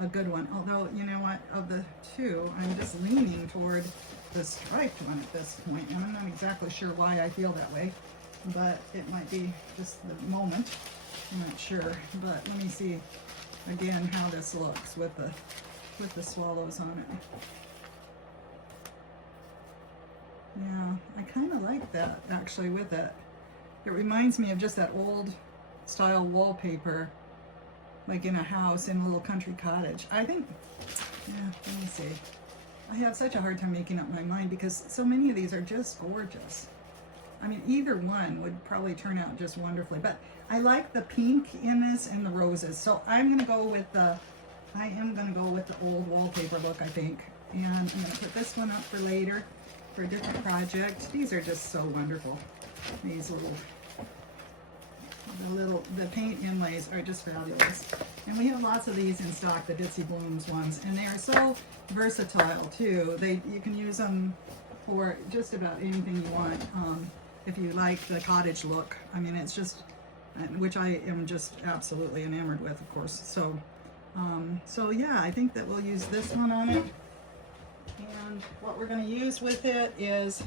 a good one. Although, you know what, of the two, I'm just leaning toward the striped one at this point, and I'm not exactly sure why I feel that way, but it might be just the moment. I'm not sure, but let me see again how this looks with the swallows on it. Yeah, I kind of like that actually with it. It reminds me of just that old style wallpaper, like in a house, in a little country cottage. I think, yeah, let me see. I have such a hard time making up my mind because so many of these are just gorgeous. I mean, either one would probably turn out just wonderfully, but I like the pink in this and the roses. So I'm gonna go with the, I am gonna go with the old wallpaper look, I think. And I'm gonna put this one up for later for a different project. These are just so wonderful. These the paint inlays are just fabulous. And we have lots of these in stock, the Ditzy Blooms ones, and they are so versatile too. You can use them for just about anything you want. If you like the cottage look, I mean, it's just, which I am just absolutely enamored with, of course. So yeah, I think that we'll use this one on it. And what we're going to use with it is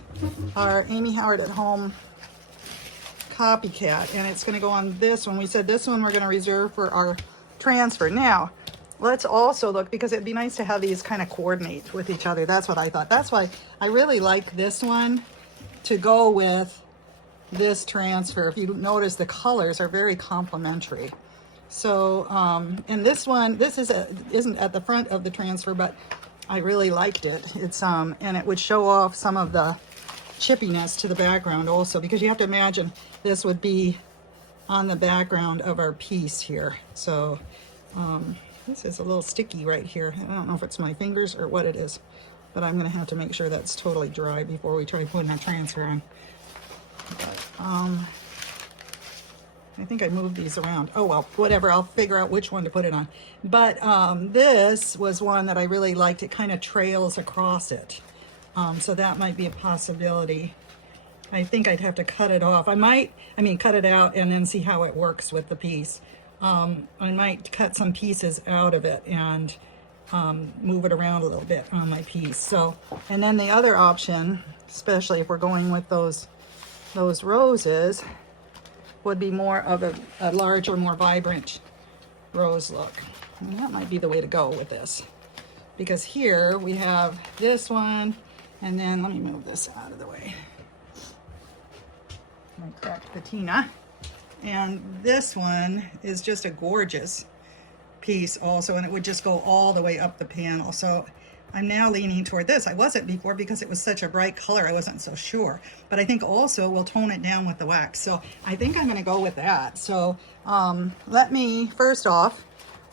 our Amy Howard at Home copycat, and it's going to go on this one. We said this one we're going to reserve for our transfer. Now, let's also look, because it'd be nice to have these kind of coordinate with each other. That's what I thought. That's why I really like this one to go with this transfer. If you notice, the colors are very complementary. So, and this one, this isn't at the front of the transfer, but I really liked it. It's and it would show off some of the chippiness to the background also, because you have to imagine this would be on the background of our piece here. So this is a little sticky right here. I don't know if it's my fingers or what it is, but I'm going to have to make sure that's totally dry before we try putting a transfer on. But, I think I moved these around. Oh well, whatever, I'll figure out which one to put it on. But this was one that I really liked. It kind of trails across it. So that might be a possibility. I think I'd have to cut it off. Cut it out and then see how it works with the piece. I might cut some pieces out of it and move it around a little bit on my piece. So, and then the other option, especially if we're going with those roses, would be more of a larger, more vibrant rose look. And that might be the way to go with this. Because here we have this one, and then let me move this out of the way. My cracked patina. And this one is just a gorgeous piece also, and it would just go all the way up the panel. So I'm now leaning toward this. I wasn't before because it was such a bright color. I wasn't so sure. But I think also we'll tone it down with the wax. So I think I'm going to go with that. So let me first off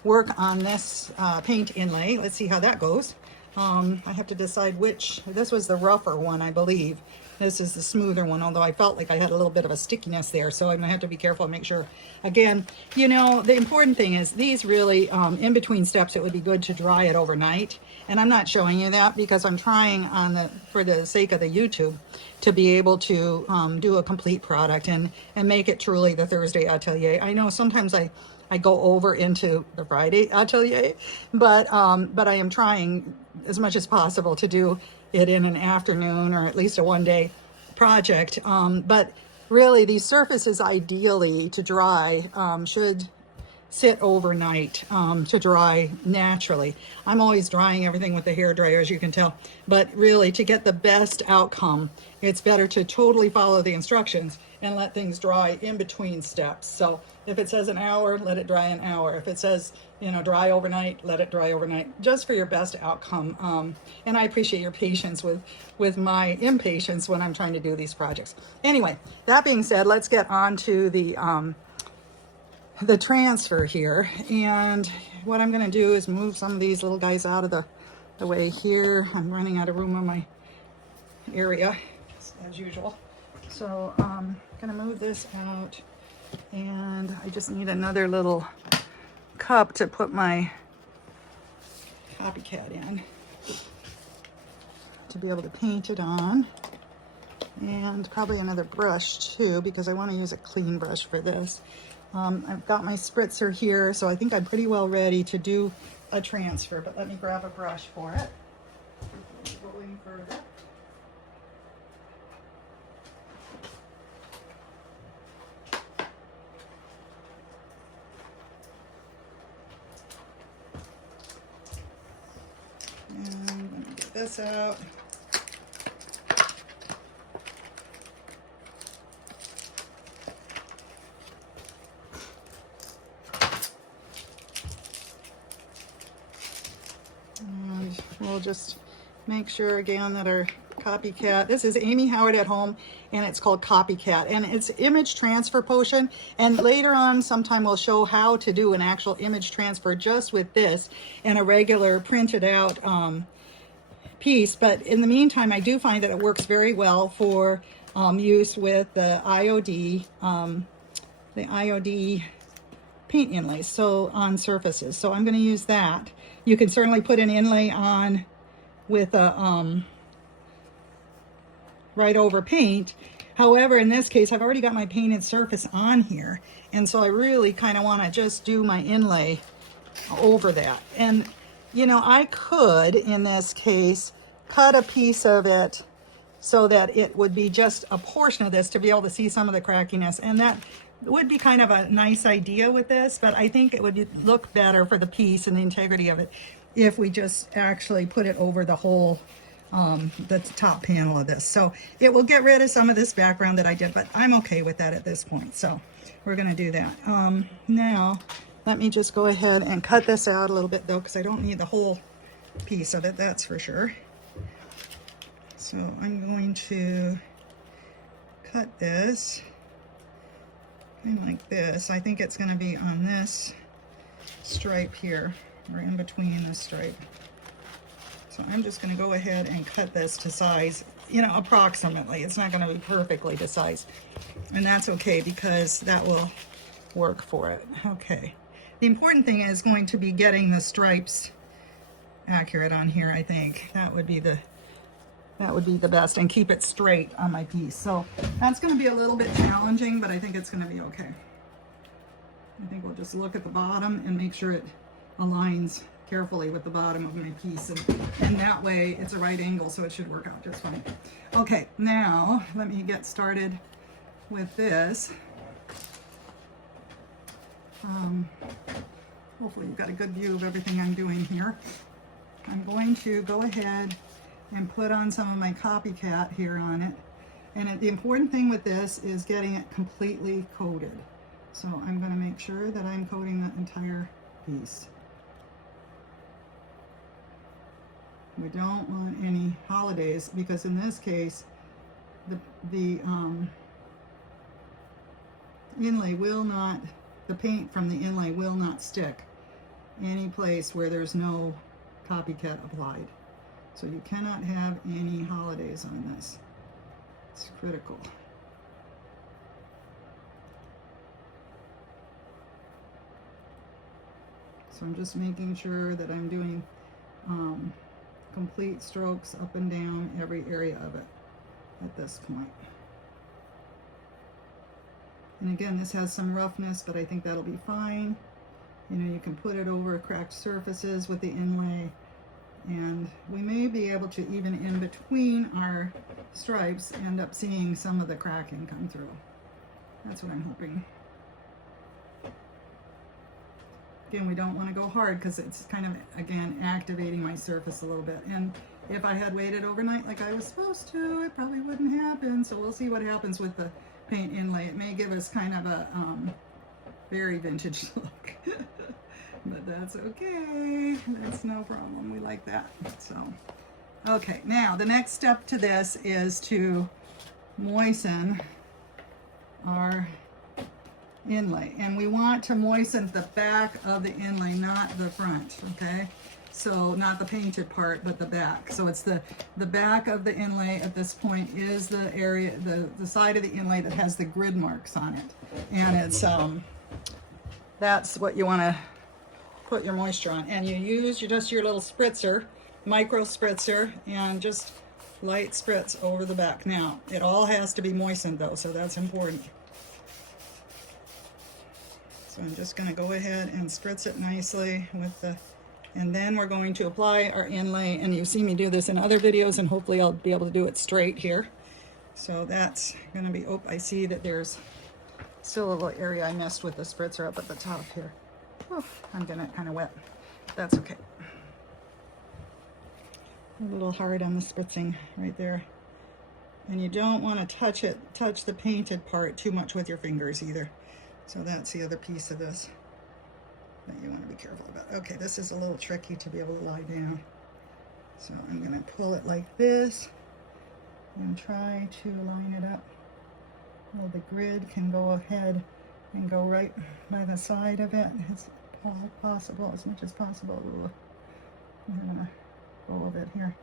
work on this paint inlay. Let's see how that goes. I have to decide which. This was the rougher one, I believe. This is the smoother one, although I felt like I had a little bit of a stickiness there, so I'm gonna have to be careful and make sure. Again, you know, the important thing is these really, in between steps, it would be good to dry it overnight. And I'm not showing you that because I'm trying for the sake of the YouTube, to be able to do a complete product and make it truly the Thursday Atelier. I know sometimes I go over into the Friday Atelier, but I am trying as much as possible to do it in an afternoon or at least a one-day project. But really these surfaces ideally to dry should sit overnight to dry naturally. I'm always drying everything with the hair dryer, as you can tell, but really to get the best outcome, it's better to totally follow the instructions and let things dry in between steps. So if it says an hour, let it dry an hour. If it says, you know, dry overnight, let it dry overnight, just for your best outcome. And I appreciate your patience with my impatience when I'm trying to do these projects. Anyway, that being said, let's get on to the transfer here. And what I'm gonna do is move some of these little guys out of the way here. I'm running out of room on my area, as usual. So I'm gonna move this out, and I just need another little cup to put my copycat in to be able to paint it on, and probably another brush too, because I want to use a clean brush for this. I've got my spritzer here, so I think I'm pretty well ready to do a transfer, but let me grab a brush for it. Going further. And I'm going to get this out. And we'll just make sure again that our copycat, this is Amy Howard at Home, and it's called Copycat, and it's image transfer potion. And later on sometime we'll show how to do an actual image transfer just with this and a regular printed out piece. But in the meantime, I do find that it works very well for use with the IOD paint inlays, so on surfaces. So I'm going to use that. You can certainly put an inlay on with a right over paint. However, in this case, I've already got my painted surface on here, and so I really kind of want to just do my inlay over that. And you know, I could in this case cut a piece of it so that it would be just a portion of this to be able to see some of the crackiness, and that would be kind of a nice idea with this, but I think it would look better for the piece and the integrity of it if we just actually put it over the whole the top panel of this. So it will get rid of some of this background that I did, but I'm okay with that at this point. So we're going to do that. Now let me just go ahead and cut this out a little bit though, because I don't need the whole piece of it, that's for sure. So I'm going to cut this kind of like this. I think it's going to be on this stripe here, or in between this stripe. So I'm just going to go ahead and cut this to size, you know, approximately. It's not going to be perfectly to size, and that's okay because that will work for it. Okay. The important thing is going to be getting the stripes accurate on here. I think that would be the best, and keep it straight on my piece. So that's going to be a little bit challenging, but I think it's going to be okay. I think we'll just look at the bottom and make sure it aligns carefully with the bottom of my piece, and that way it's a right angle, so it should work out just fine. Okay, now let me get started with this. Hopefully you've got a good view of everything I'm doing here. I'm going to go ahead and put on some of my copycat here on it. And the important thing with this is getting it completely coated. So I'm going to make sure that I'm coating the entire piece. We don't want any holidays, because in this case, the inlay will not, the paint from the inlay will not stick any place where there's no copycat applied. So you cannot have any holidays on this. It's critical. So I'm just making sure that I'm doing complete strokes up and down every area of it at this point. And again, this has some roughness, but I think that'll be fine. You know, you can put it over cracked surfaces with the inlay, and we may be able to, even in between our stripes, end up seeing some of the cracking come through. That's what I'm hoping. Again, we don't want to go hard because it's kind of, again, activating my surface a little bit. And if I had waited overnight like I was supposed to, it probably wouldn't happen. So we'll see what happens with the paint inlay. It may give us kind of a very vintage look, but that's okay. That's no problem. We like that. So, okay, now the next step to this is to moisten our inlay, and we want to moisten the back of the inlay, not the front. Okay, so not the painted part, but the back. So it's the back of the inlay at this point is the area, the side of the inlay that has the grid marks on it, and it's that's what you want to put your moisture on. And you use just your little spritzer, micro spritzer, and just light spritz over the back. Now it all has to be moistened though, so that's important. So I'm just going to go ahead and spritz it nicely with the, and then we're going to apply our inlay, and you've seen me do this in other videos, and hopefully I'll be able to do it straight here. So that's going to be, oh, I see that there's still a little area I messed with the spritzer up at the top here. Oh, I'm getting it kind of wet. That's okay. A little hard on the spritzing right there. And you don't want to touch the painted part too much with your fingers either. So that's the other piece of this that you want to be careful about. Okay, this is a little tricky to be able to lie down. So I'm going to pull it like this and try to line it up. Well, the grid can go ahead and go right by the side of it as possible, as much as possible. I'm going to go a bit here.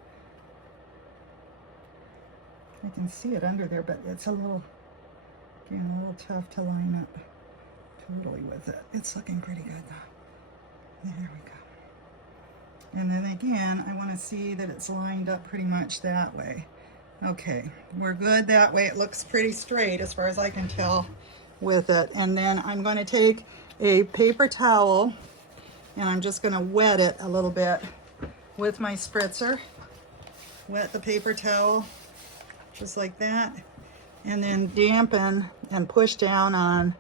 I can see it under there, but it's a little, again, a little tough to line up totally with it. It's looking pretty good though. There we go. And then again, I want to see that it's lined up pretty much that way. Okay, we're good that way. It looks pretty straight as far as I can tell with it. And then I'm going to take a paper towel and I'm just going to wet it a little bit with my spritzer. Wet the paper towel just like that, and then dampen and push down on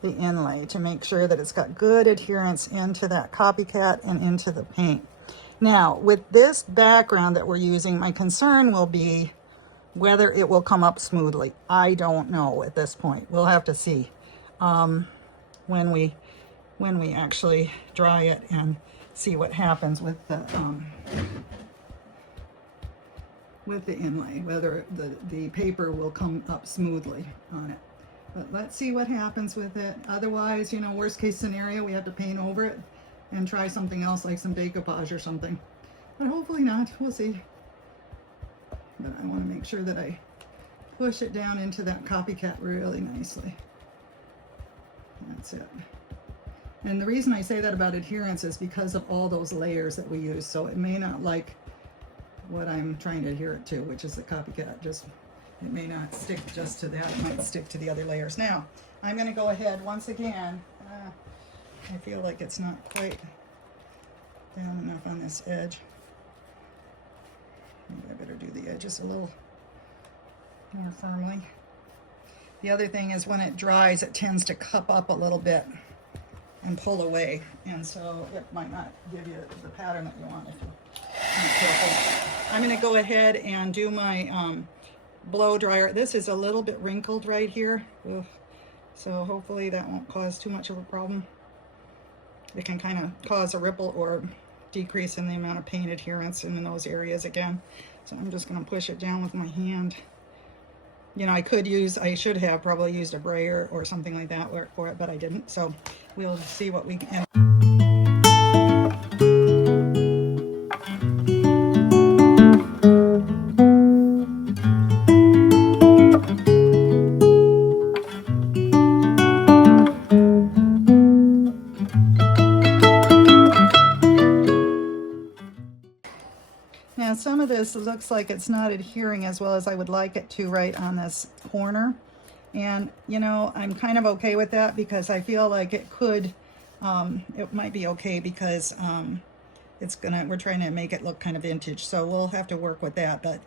the inlay to make sure that it's got good adherence into that copycat and into the paint. Now, with this background that we're using, my concern will be whether it will come up smoothly. I don't know at this point. We'll have to see when we actually dry it and see what happens with the with the inlay, whether the paper will come up smoothly on it. But let's see what happens with it. Otherwise, you know, worst case scenario, we have to paint over it and try something else like some decoupage or something. But hopefully not, we'll see. But I want to make sure that I push it down into that copycat really nicely. That's it. And the reason I say that about adherence is because of all those layers that we use. So it may not like what I'm trying to adhere it to, which is the copycat. Just, it may not stick just to that. It might stick to the other layers. Now, I'm going to go ahead once again. I feel like it's not quite down enough on this edge. Maybe I better do the edges a little more firmly. The other thing is when it dries, it tends to cup up a little bit and pull away, and so it might not give you the pattern that you want if you're not careful. I'm going to go ahead and do my blow dryer. This is a little bit wrinkled right here. Ugh. So hopefully that won't cause too much of a problem. It can kind of cause a ripple or decrease in the amount of paint adherence in those areas again. So I'm just going to push it down with my hand. You know, I should have probably used a brayer or something like that for it, but I didn't. So we'll see what we can. Now some of this looks like it's not adhering as well as I would like it to right on this corner. And you know, I'm kind of okay with that because I feel like it could, it might be okay because we're trying to make it look kind of vintage. So we'll have to work with that, but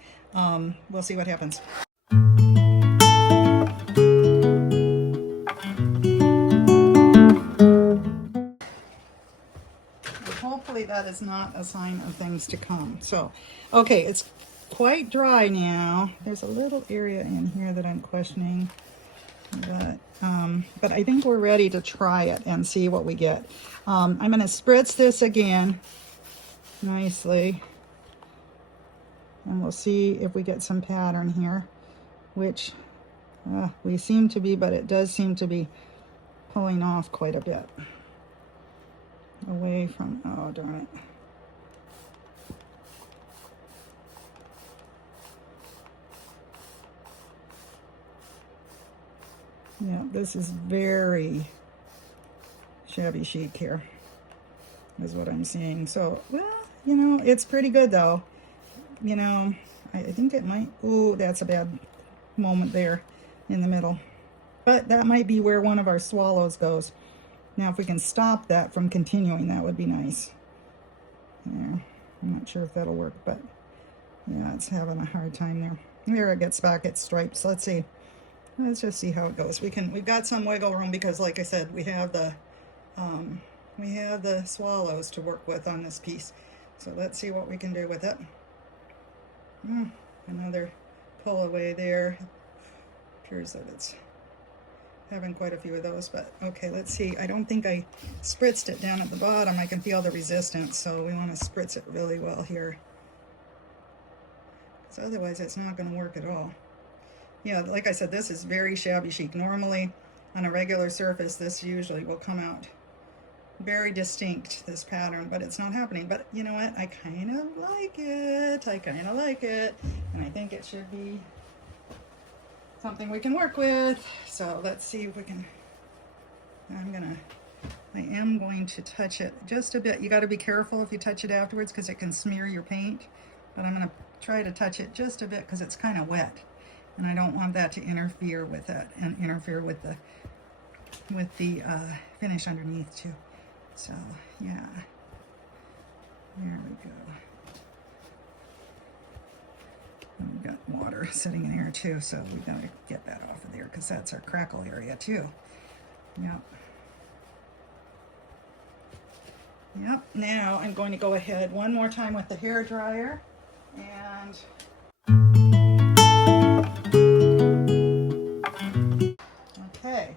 we'll see what happens. Hopefully that is not a sign of things to come. So, okay, it's quite dry now. There's a little area in here that I'm questioning, but I think we're ready to try it and see what we get. I'm going to spritz this again nicely, and we'll see if we get some pattern here, which we seem to be, but it does seem to be pulling off quite a bit away from, oh darn it. Yeah, this is very shabby chic here, is what I'm seeing. So, well, you know, it's pretty good though. You know, I think it might, ooh, that's a bad moment there in the middle. But that might be where one of our swallows goes. Now, if we can stop that from continuing, that would be nice. Yeah, I'm not sure if that'll work, but yeah, it's having a hard time there. There it gets back its stripes. Let's see. Let's just see how it goes. We've got some wiggle room because, like I said, we have the swallows to work with on this piece. So let's see what we can do with it. Another pull away there. Appears that it's having quite a few of those, but okay, let's see. I don't think I spritzed it down at the bottom. I can feel the resistance, so we want to spritz it really well here, because otherwise it's not going to work at all. Yeah, like I said, this is very shabby chic. Normally on a regular surface this usually will come out very distinct, this pattern, but it's not happening. But you know what, I kind of like it. And I think it should be something we can work with. So let's see if we can. I am going to touch it just a bit. You got to be careful if you touch it afterwards because it can smear your paint, but I'm going to try to touch it just a bit because it's kind of wet and I don't want that to interfere with it and interfere with the finish underneath too. So yeah, there we go. And we've got water sitting in here too, so we've got to get that off of there because that's our crackle area too. Yep. Yep, now I'm going to go ahead one more time with the hair dryer and okay.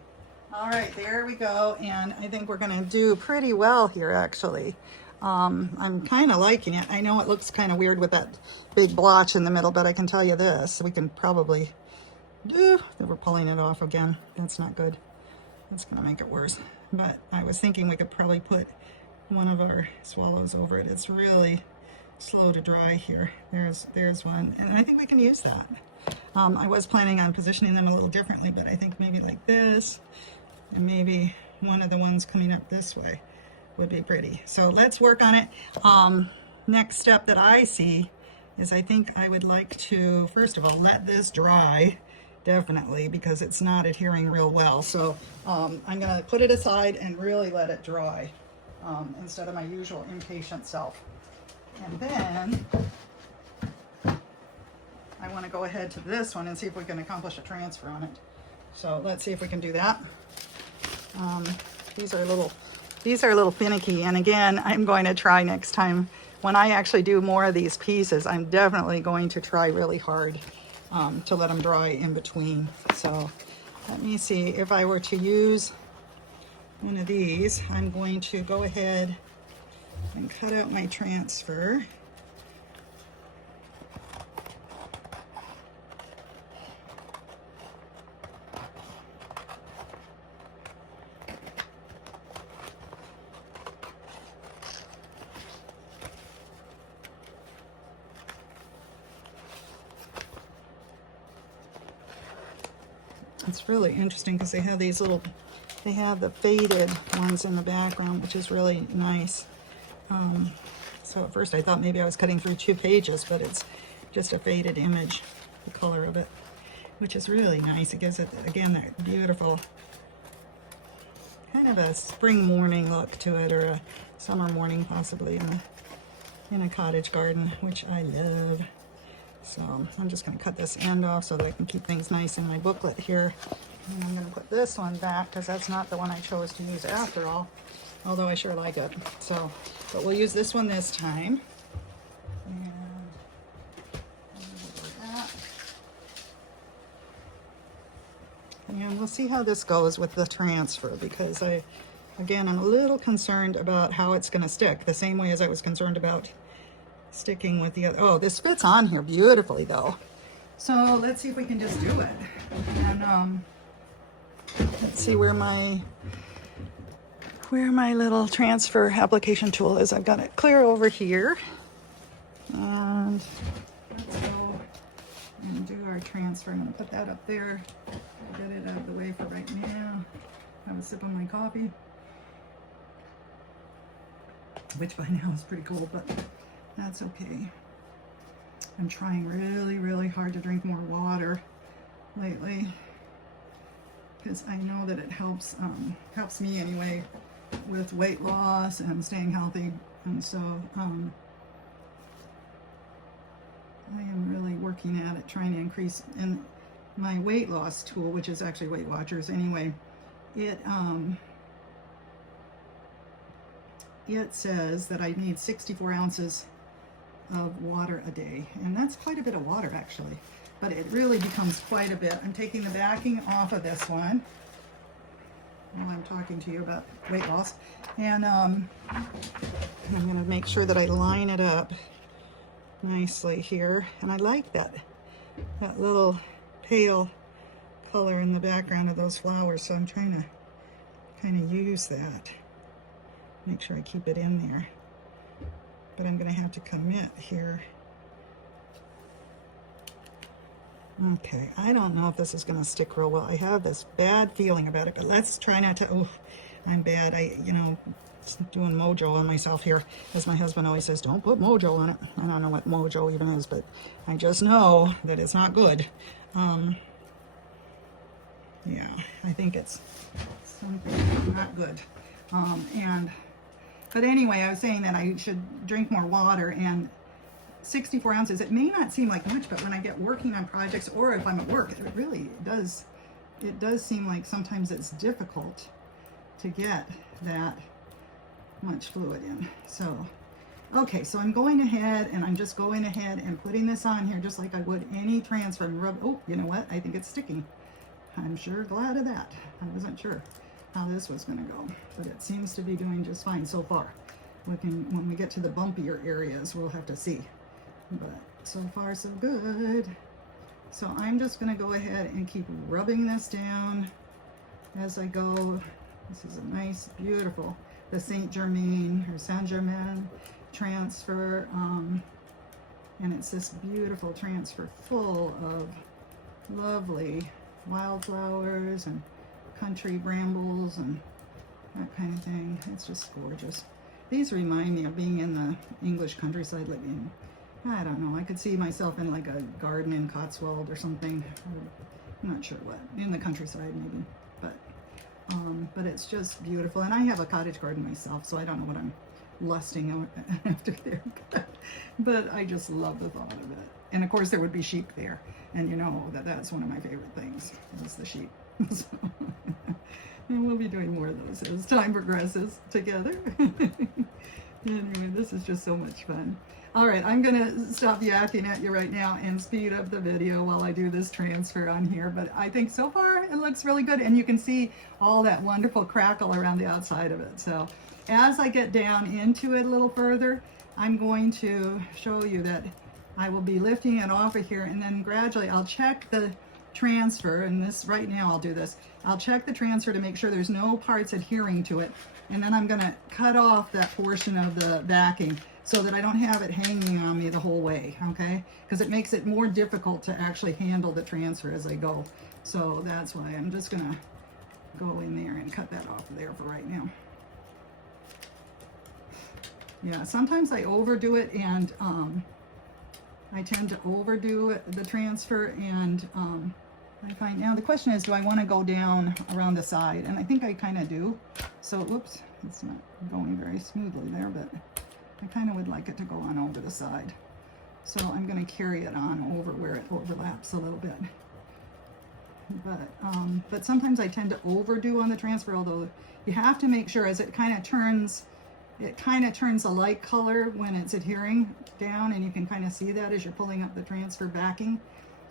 All right, there we go, and I think we're going to do pretty well here actually. I'm kind of liking it. I know it looks kind of weird with that big blotch in the middle, but I can tell you this, we can probably do, we're pulling it off again. That's not good. That's gonna make it worse. But I was thinking we could probably put one of our swallows over it. It's really slow to dry here. There's one, and I think we can use that. I was planning on positioning them a little differently, but I think maybe like this, and maybe one of the ones coming up this way would be pretty. So let's work on it. Next step that I see is I think I would like to, first of all, let this dry, definitely, because it's not adhering real well. So I'm gonna put it aside and really let it dry instead of my usual impatient self. And then I want to go ahead to this one and see if we can accomplish a transfer on it. So let's see if we can do that. These are a little finicky, and again, I'm going to try next time when I actually do more of these pieces. I'm definitely going to try really hard to let them dry in between. So let me see, if I were to use one of these, I'm going to go ahead and cut out my transfer. It's really interesting because they have these little, they have the faded ones in the background, which is really nice. So at first I thought maybe I was cutting through 2 pages, but it's just a faded image, the color of it, which is really nice. It gives it, again, that beautiful kind of a spring morning look to it, or a summer morning possibly in a cottage garden, which I love. So I'm just going to cut this end off so that I can keep things nice in my booklet here. And I'm going to put this one back because that's not the one I chose to use after all, although I sure like it. So, but we'll use this one this time. And we'll see how this goes with the transfer, because again, I'm a little concerned about how it's going to stick, the same way as I was concerned about sticking with the other. Oh, this fits on here beautifully though. So let's see if we can just do it. And let's see where my little transfer application tool is. I've got it clear over here. And let's go and do our transfer. I'm gonna put that up there. Get it out of the way for right now. Have a sip of my coffee, which by now is pretty cold, but that's okay. I'm trying really, really hard to drink more water lately because I know that it helps me anyway with weight loss and staying healthy. And so I am really working at it, trying to increase. And my weight loss tool, which is actually Weight Watchers anyway, it says that I need 64 ounces of water a day, and that's quite a bit of water actually, but it really becomes quite a bit. I'm taking the backing off of this one while I'm talking to you about weight loss, and I'm going to make sure that I line it up nicely here. And I like that little pale color in the background of those flowers, so I'm trying to kind of use that, make sure I keep it in there. But I'm going to have to commit here. Okay, I don't know if this is going to stick real well. I have this bad feeling about it, but let's try not to. Oh, I'm bad. Doing mojo on myself here. As my husband always says, don't put mojo on it. I don't know what mojo even is, but I just know that it's not good. Yeah, I think it's something not good. But anyway, I was saying that I should drink more water, and 64 ounces, it may not seem like much, but when I get working on projects or if I'm at work, it really does, it does seem like sometimes it's difficult to get that much fluid in. So, okay, so I'm going ahead and I'm just going ahead and putting this on here just like I would any transfer and rub. Oh, you know what? I think it's sticking. I'm sure glad of that. I wasn't sure how this was going to go, but it seems to be doing just fine so far. looking, when we get to the bumpier areas, we'll have to see. But so far so good. So I'm just going to go ahead and keep rubbing this down as I go. This is a nice, beautiful, the Saint Germain or Saint Germain transfer. And it's this beautiful transfer full of lovely wildflowers and country brambles and that kind of thing. It's just gorgeous. These remind me of being in the English countryside, like in, I don't know, I could see myself in like a garden in Cotswold or something. I'm not sure what, in the countryside maybe, but it's just beautiful. And I have a cottage garden myself, so I don't know what I'm lusting after there, but I just love the thought of it. And of course there would be sheep there, and you know that's one of my favorite things, is the sheep. So, and we'll be doing more of those as time progresses together. Anyway, this is just so much fun. All right, I'm gonna stop yakking at you right now and speed up the video while I do this transfer on here, but I think so far it looks really good, and you can see all that wonderful crackle around the outside of it. So as I get down into it a little further, I'm going to show you that I will be lifting it off of here, and then gradually I'll check the transfer, and this right now I'll do this. I'll check the transfer to make sure there's no parts adhering to it, and then I'm going to cut off that portion of the backing so that I don't have it hanging on me the whole way, okay? Because it makes it more difficult to actually handle the transfer as I go. So that's why I'm just going to go in there and cut that off there for right now. Yeah, sometimes I overdo it, and I tend to overdo it, the transfer, and I find, now the question is, do I want to go down around the side? And I think I kind of do. So, whoops, it's not going very smoothly there, but I kind of would like it to go on over the side. So I'm going to carry it on over where it overlaps a little bit. But sometimes I tend to overdo on the transfer, although you have to make sure as it kind of turns a light color when it's adhering down, and you can kind of see that as you're pulling up the transfer backing.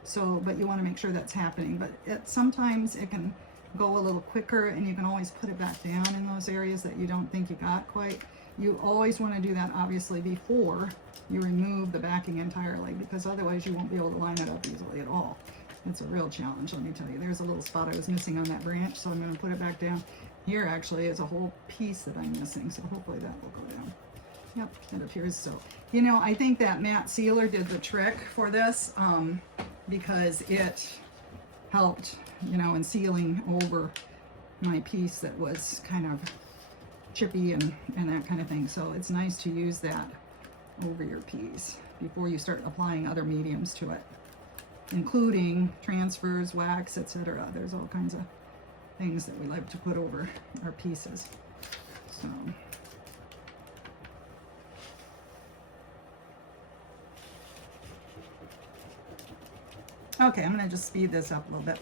So, but you want to make sure that's happening. But sometimes it can go a little quicker, and you can always put it back down in those areas that you don't think you got quite. You always want to do that, obviously, before you remove the backing entirely, because otherwise you won't be able to line it up easily at all. It's a real challenge, let me tell you. There's a little spot I was missing on that branch, so I'm going to put it back down. Here actually is a whole piece that I'm missing, so hopefully that will go down. Yep, it appears so. You know, I think that matte sealer did the trick for this, because it helped, you know, in sealing over my piece that was kind of chippy and that kind of thing. So it's nice to use that over your piece before you start applying other mediums to it, including transfers, wax, etc. There's all kinds of things that we like to put over our pieces. So okay, I'm going to just speed this up a little bit.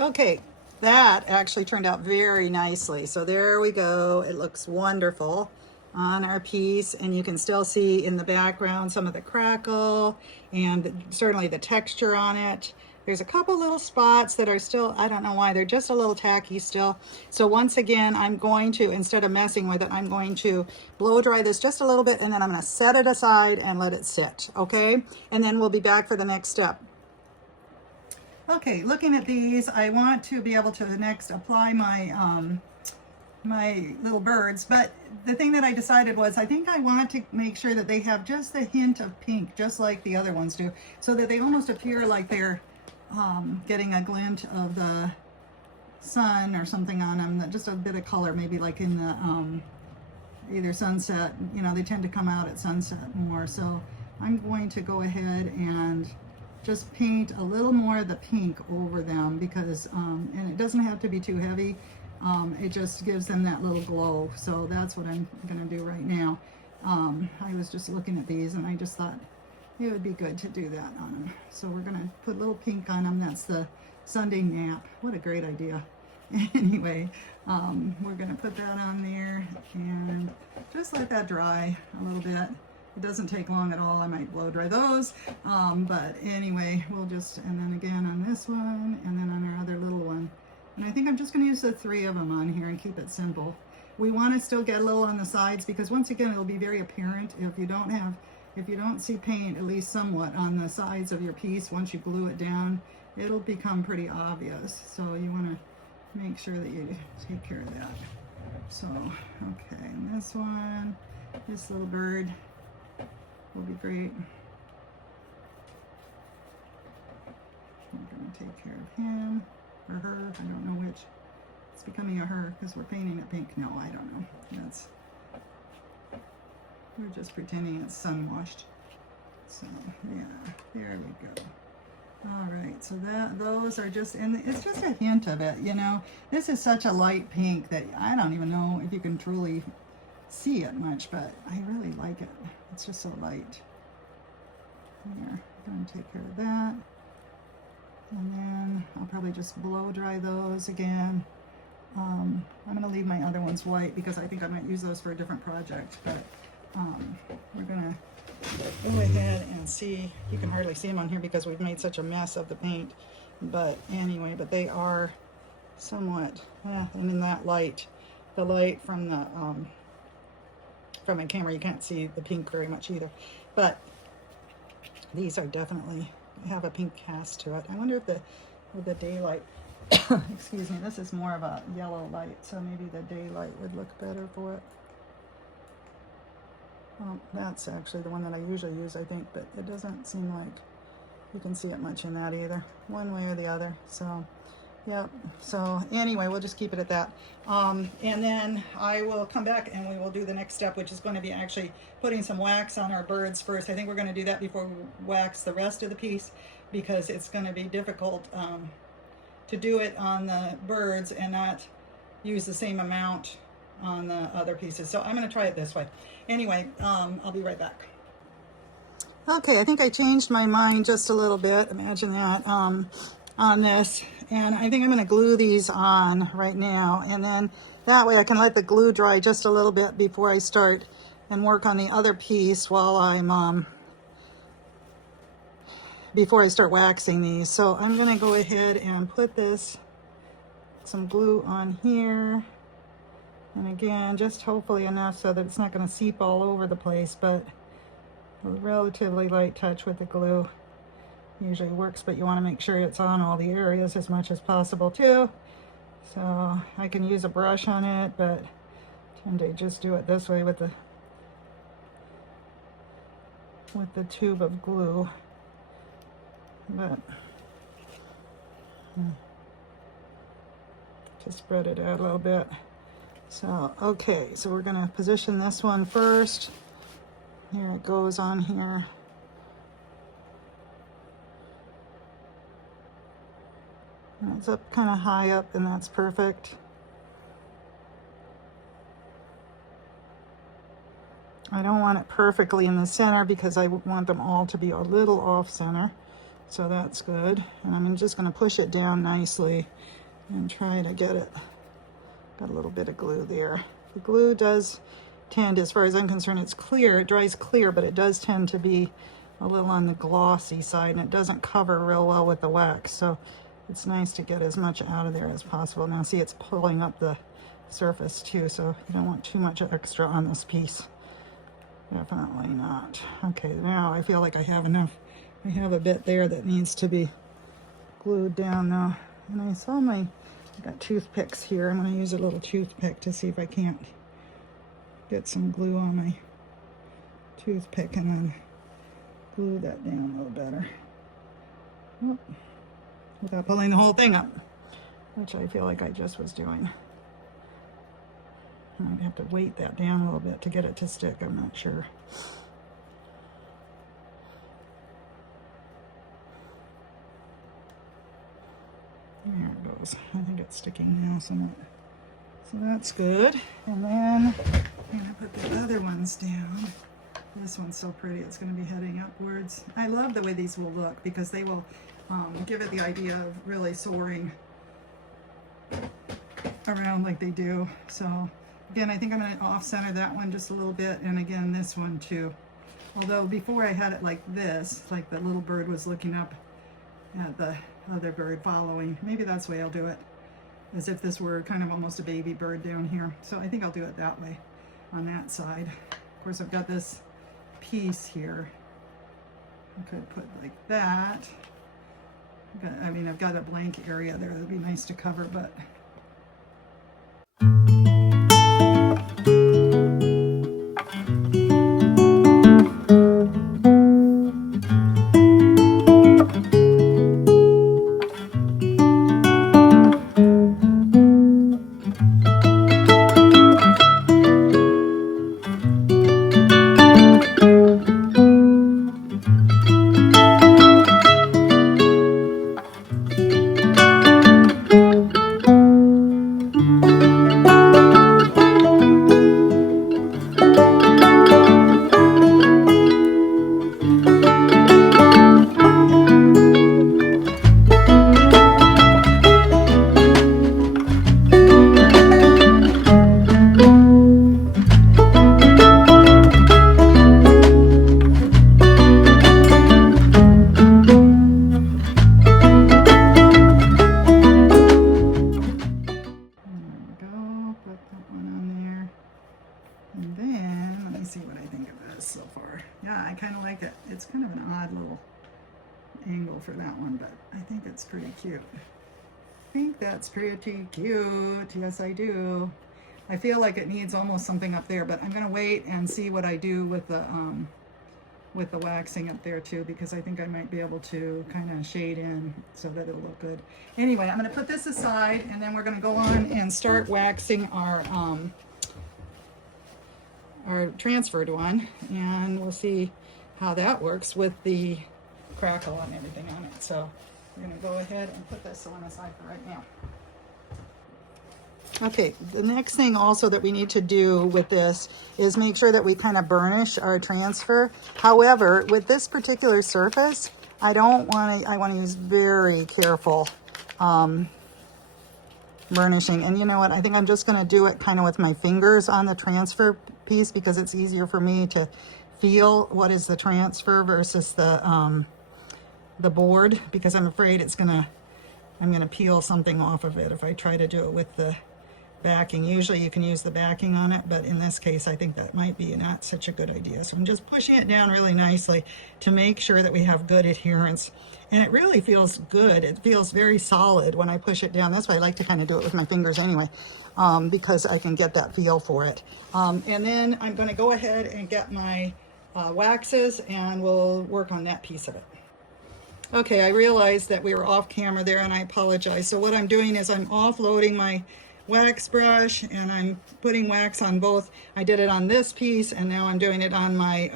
Okay, that actually turned out very nicely. So there we go. It looks wonderful on our piece, and you can still see in the background some of the crackle and certainly the texture on it. There's a couple little spots that are still, I don't know why, they're just a little tacky still. So once again, I'm going to, instead of messing with it, I'm going to blow dry this just a little bit, and then I'm going to set it aside and let it sit, okay? And then we'll be back for the next step. Okay, looking at these, I want to be able to next apply my my little birds, but the thing that I decided was I think I want to make sure that they have just a hint of pink, just like the other ones do, so that they almost appear like they're getting a glint of the sun or something on them, just a bit of color, maybe like in the either sunset, you know, they tend to come out at sunset more. So I'm going to go ahead and just paint a little more of the pink over them because, and it doesn't have to be too heavy. It just gives them that little glow. So that's what I'm gonna do right now. I was just looking at these and I just thought it would be good to do that on them. So we're gonna put a little pink on them. That's the Sunday nap. What a great idea. Anyway, we're gonna put that on there and just let that dry a little bit. It doesn't take long at all. I might blow dry those, but anyway, we'll just, and then again on this one, and then on our other little one. And I think I'm just going to use the 3 of them on here and keep it simple. We want to still get a little on the sides because once again, it'll be very apparent if you don't see paint, at least somewhat on the sides of your piece. Once you glue it down, it'll become pretty obvious. So you want to make sure that you take care of that. So, okay, and this one, this little bird will be great. We're going to take care of him or her. I don't know which. It's becoming a her because we're painting it pink. No, I don't know. We're just pretending it's sun washed. So yeah, there we go. All right, so those are just, and it's just a hint of it, you know. This is such a light pink that I don't even know if you can truly see it much, but I really like it. It's just so light. Here, I'm going to take care of that. And then I'll probably just blow dry those again. I'm going to leave my other ones white because I think I might use those for a different project, but we're going to go ahead and see. You can hardly see them on here because we've made such a mess of the paint, but anyway, but they are somewhat, and in that light, the light from the from my camera, you can't see the pink very much either, but these are definitely have a pink cast to it. I wonder if with the daylight, excuse me, this is more of a yellow light, so maybe the daylight would look better for it. Well, that's actually the one that I usually use, I think, but it doesn't seem like you can see it much in that either, one way or the other. So yep, so anyway, we'll just keep it at that. And then I will come back and we will do the next step, which is going to be actually putting some wax on our birds first. I think we're going to do that before we wax the rest of the piece because it's going to be difficult to do it on the birds and not use the same amount on the other pieces. So I'm going to try it this way. Anyway, I'll be right back. Okay, I think I changed my mind just a little bit. Imagine that. On this, and I think I'm going to glue these on right now, and then that way I can let the glue dry just a little bit before I start and work on the other piece while I'm before I start waxing these. So I'm going to go ahead and put some glue on here, and again, just hopefully enough so that it's not going to seep all over the place, but a relatively light touch with the glue usually works, but you want to make sure it's on all the areas as much as possible too. So I can use a brush on it, but I tend to just do it this way with the tube of glue. But to spread it out a little bit. So okay, so we're going to position this one first. Here it goes on here. It's up kind of high up, and that's perfect. I don't want it perfectly in the center because I want them all to be a little off center. So that's good. And I'm just going to push it down nicely and try to get it. Got a little bit of glue there. The glue does tend, as far as I'm concerned, it's clear. It dries clear, but it does tend to be a little on the glossy side, and it doesn't cover real well with the wax. So it's nice to get as much out of there as possible. Now see, it's pulling up the surface too, so you don't want too much extra on this piece. Definitely not. Okay, now I feel like I have enough. I have a bit there that needs to be glued down now. And I saw I got toothpicks here. I'm going to use a little toothpick to see if I can't get some glue on my toothpick and then glue that down a little better. Oh, without pulling the whole thing up, which I feel like I just was doing. I might have to weight that down a little bit to get it to stick. I'm not sure. There it goes. I think it's sticking now, so that's good. And then I'm going to put the other ones down. This one's so pretty. It's going to be heading upwards. I love the way these will look because they will give it the idea of really soaring around like they do. So again, I think I'm going to off-center that one just a little bit, and again this one too. Although before I had it like this, like the little bird was looking up at the other bird following. Maybe that's the way I'll do it, as if this were kind of almost a baby bird down here. So I think I'll do it that way on that side. Of course, I've got this piece here. I could put like that. I mean, I've got a blank area there that'd be nice to cover, but it's kind of an odd little angle for that one, but I think it's pretty cute. I think that's pretty cute. Yes, I do. I feel like it needs almost something up there, but I'm going to wait and see what I do with the waxing up there too, because I think I might be able to kind of shade in so that it'll look good. Anyway, I'm going to put this aside, and then we're going to go on and start waxing our transferred one, and we'll see how that works with the crackle and everything on it. So we're going to go ahead and put this one aside for right now. Okay, the next thing also that we need to do with this is make sure that we kind of burnish our transfer. However, with this particular surface, I want to use very careful burnishing. And you know what, I think I'm just going to do it kind of with my fingers on the transfer piece, because it's easier for me to feel what is the transfer versus the board, because I'm afraid I'm gonna peel something off of it if I try to do it with the backing. Usually you can use the backing on it, but in this case I think that might be not such a good idea. So I'm just pushing it down really nicely to make sure that we have good adherence. And it really feels good. It feels very solid when I push it down. That's why I like to kind of do it with my fingers anyway, because I can get that feel for it. And then I'm going to go ahead and get my waxes, and we'll work on that piece of it. Okay, I realized that we were off camera there, and I apologize. So what I'm doing is I'm offloading my wax brush, and I'm putting wax on both. I did it on this piece, and now I'm doing it on my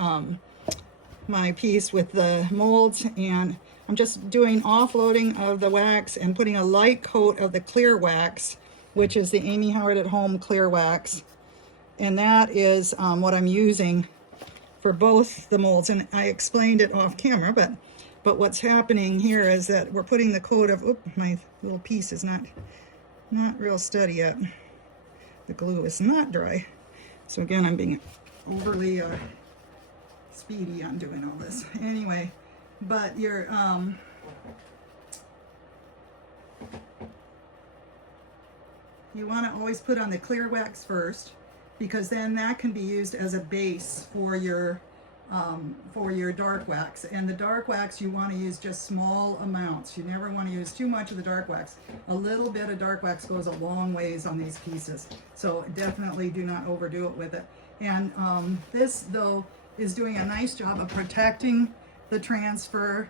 my piece with the molds, and I'm just doing offloading of the wax and putting a light coat of the clear wax, which is the Amy Howard at Home clear wax, and that is what I'm using for both the molds. And I explained it off camera, but But what's happening here is that we're putting the coat of, my little piece is not real steady yet. The glue is not dry. So again, I'm being overly speedy on doing all this. Anyway, but you're, you want to always put on the clear wax first, because then that can be used as a base for your dark wax. And the dark wax, you want to use just small amounts. You never want to use too much of the dark wax. A little bit of dark wax goes a long ways on these pieces. So definitely do not overdo it with it. And this, though, is doing a nice job of protecting the transfer,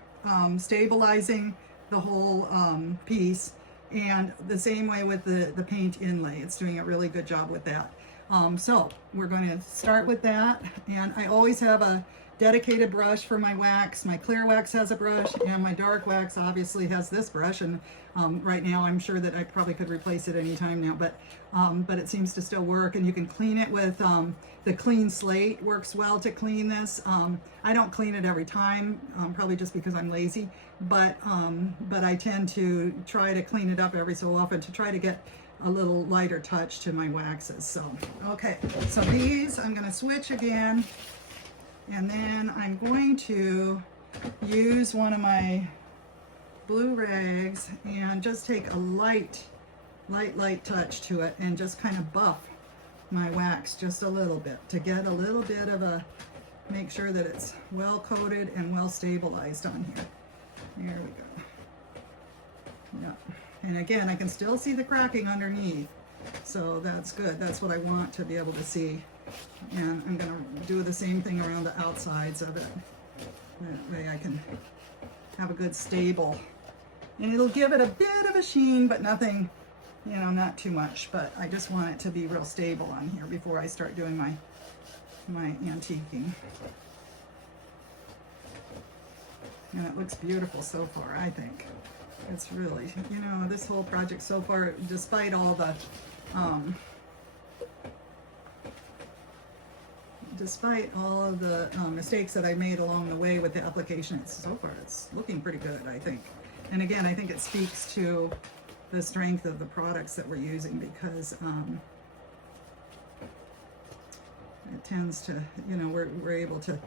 stabilizing the whole piece. And the same way with the paint inlay. It's doing a really good job with that. So we're going to start with that, and I always have a dedicated brush for my wax. My clear wax has a brush, and my dark wax obviously has this brush, and right now I'm sure that I probably could replace it anytime now, but it seems to still work. And you can clean it with the clean slate. Works well to clean this. I don't clean it every time, probably just because I'm lazy, but I tend to try to clean it up every so often to try to get a little lighter touch to my waxes. So, okay, so these I'm going to switch again, and then I'm going to use one of my blue rags and just take a light touch to it and just kind of buff my wax just a little bit to get a little bit of a, make sure that it's well coated and well stabilized on here. There we go. Yeah. And again, I can still see the cracking underneath, so that's good. That's what I want to be able to see. And I'm going to do the same thing around the outsides of it. That way I can have a good stable. And it'll give it a bit of a sheen, but nothing, you know, not too much. But I just want it to be real stable on here before I start doing my antiquing. And it looks beautiful so far, I think. It's really, you know, this whole project so far, despite all the mistakes that I made along the way with the application, so far it's looking pretty good, I think. And again, I think it speaks to the strength of the products that we're using, because it tends to, you know, we're able to,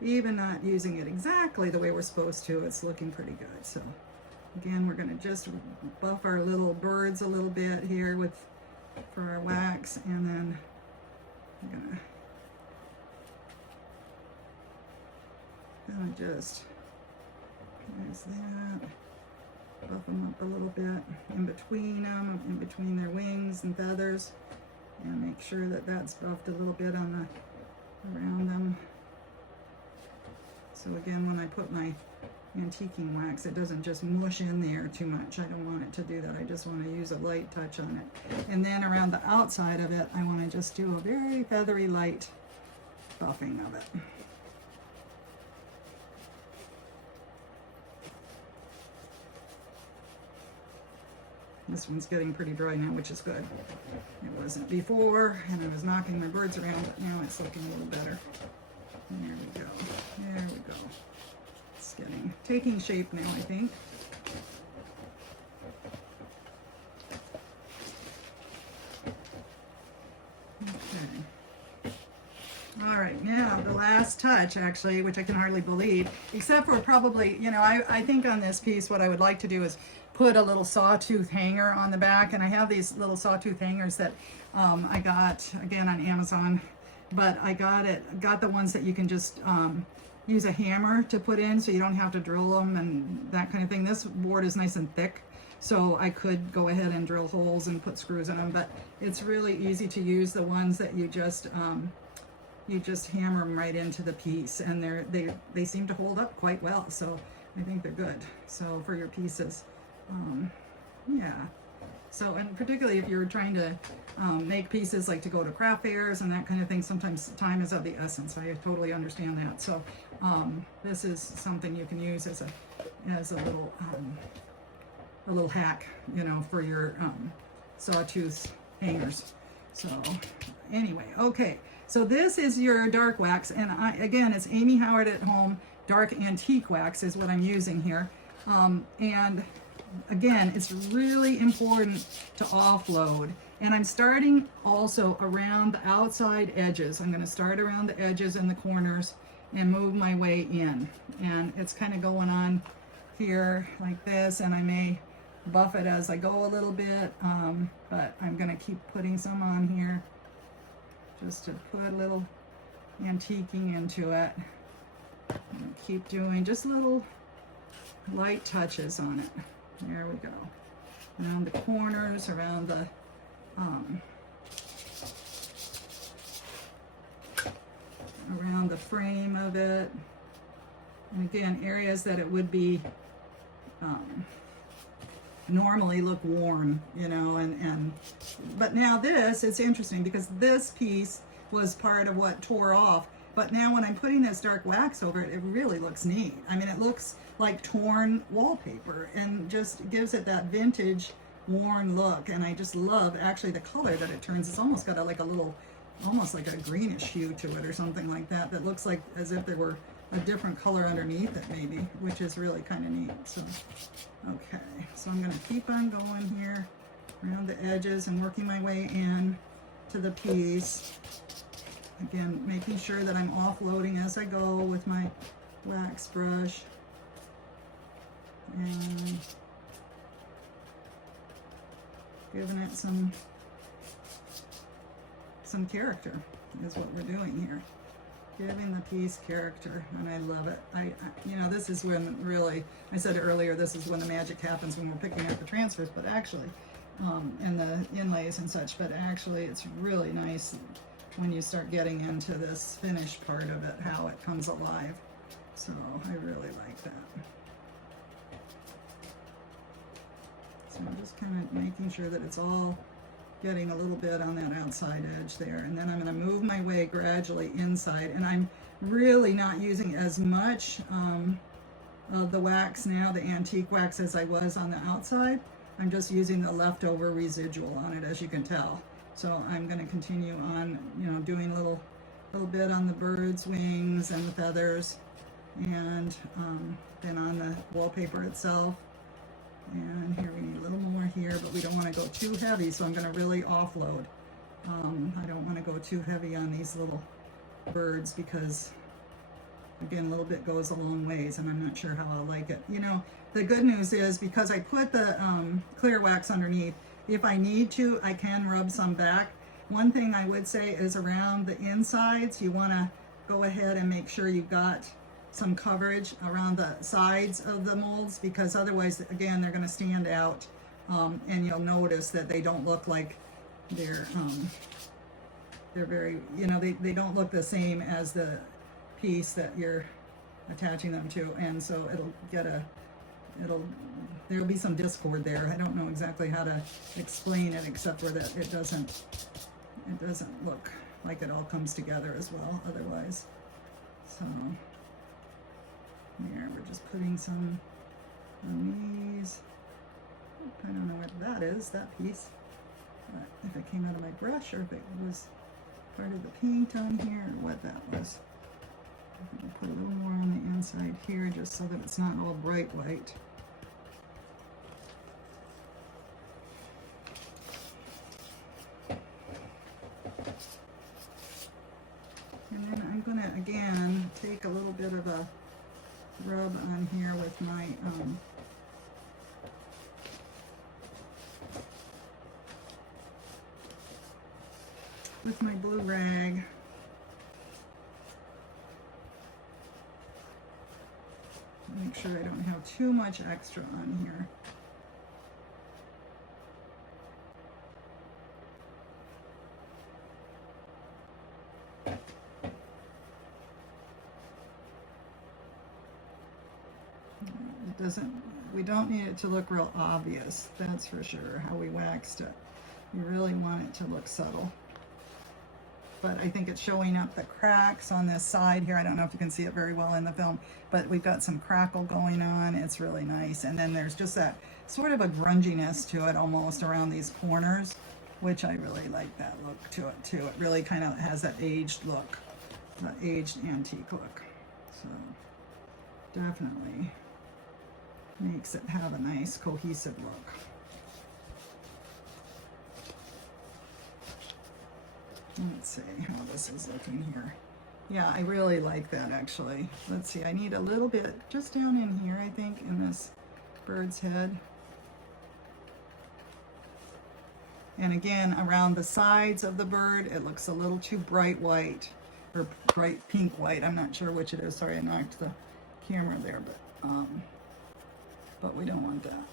even not using it exactly the way we're supposed to, it's looking pretty good. So again, we're going to just buff our little birds a little bit here for our wax, and then I'm going to just, there's that, buff them up a little bit in between them, in between their wings and feathers, and make sure that that's buffed a little bit on around them. So again, when I put my antiquing wax, it doesn't just mush in there too much. I don't want it to do that. I just want to use a light touch on it. And then around the outside of it, I want to just do a very feathery light buffing of it. This one's getting pretty dry now, which is good. It wasn't before, and I was knocking my birds around, but now it's looking a little better. And there we go. There we go. It's taking shape now, I think. Okay. All right, now the last touch, actually, which I can hardly believe, except for probably, you know, I think on this piece what I would like to do is put a little sawtooth hanger on the back, and I have these little sawtooth hangers that I got, again, on Amazon, but I got the ones that you can just use a hammer to put in, so you don't have to drill them and that kind of thing. This board is nice and thick, so I could go ahead and drill holes and put screws in them, but it's really easy to use the ones that you just hammer them right into the piece, and they seem to hold up quite well, so I think they're good. So for your pieces, yeah. So, and particularly if you're trying to make pieces like to go to craft fairs and that kind of thing, sometimes time is of the essence. I totally understand that. So this is something you can use as a little hack, you know, for your sawtooth hangers. So anyway, okay. So this is your dark wax, and again, it's Amy Howard at Home. dark antique wax is what I'm using here. And again, it's really important to offload. And I'm starting also around the outside edges. I'm going to start around the edges and the corners and move my way in. And it's kind of going on here like this, and I may buff it as I go a little bit, but I'm going to keep putting some on here just to put a little antiquing into it. And keep doing just little light touches on it. There we go. Around the corners, around the around the frame of it. And again, areas that it would be normally look worn, you know, but now this, it's interesting because this piece was part of what tore off. But now when I'm putting this dark wax over it, it really looks neat. I mean, it looks like torn wallpaper and just gives it that vintage worn look. And I just love actually the color that it turns. It's almost got like a little, almost like a greenish hue to it or something like that, that looks like as if there were a different color underneath it maybe, which is really kind of neat. So, okay, so I'm gonna keep on going here around the edges and working my way in to the piece. Again, making sure that I'm offloading as I go with my wax brush. And giving it some character is what we're doing here. Giving the piece character, and I love it. You know, this is when really, I said earlier, this is when the magic happens, when we're picking up the transfers, but actually, and the inlays and such, but actually it's really nice when you start getting into this finished part of it, how it comes alive. So I really like that. So I'm just kind of making sure that it's all getting a little bit on that outside edge there. And then I'm going to move my way gradually inside. And I'm really not using as much of the wax now, the antique wax, as I was on the outside. I'm just using the leftover residual on it, as you can tell. So I'm going to continue on, you know, doing a little bit on the bird's wings and the feathers, and then on the wallpaper itself. And here we need a little more here, but we don't want to go too heavy, so I'm going to really offload. I don't want to go too heavy on these little birds because, again, a little bit goes a long ways, and I'm not sure how I'll like it. You know, the good news is because I put the clear wax underneath, if I need to, I can rub some back. One thing I would say is around the insides, you want to go ahead and make sure you've got some coverage around the sides of the molds, because otherwise, again, they're going to stand out, and you'll notice that they don't look like they're very, you know, they don't look the same as the piece that you're attaching them to, and so there'll be some discord there. I don't know exactly how to explain it, except for that it doesn't look like it all comes together as well otherwise. So here, we're just putting some on these. I don't know what that is, that piece. If it came out of my brush or if it was part of the paint on here or what that was. I'm going to put a little more on the inside here just so that it's not all bright white. And then I'm going to, again, take a little bit of a rub on here with my blue rag. Make sure I don't have too much extra on here. We don't need it to look real obvious, that's for sure, how we waxed it. You really want it to look subtle. But I think it's showing up the cracks on this side here. I don't know if you can see it very well in the film, but we've got some crackle going on. It's really nice. And then there's just that sort of a grunginess to it almost around these corners, which I really like that look to it too. It really kind of has that aged look, aged antique look. So definitely makes it have a nice cohesive look. Let's see how this is looking here. Yeah, I really like that actually. Let's see, I need a little bit just down in here, I think, in this bird's head. And again, around the sides of the bird, it looks a little too bright white, or bright pink white. I'm not sure which it is. Sorry, I knocked the camera there, but we don't want that.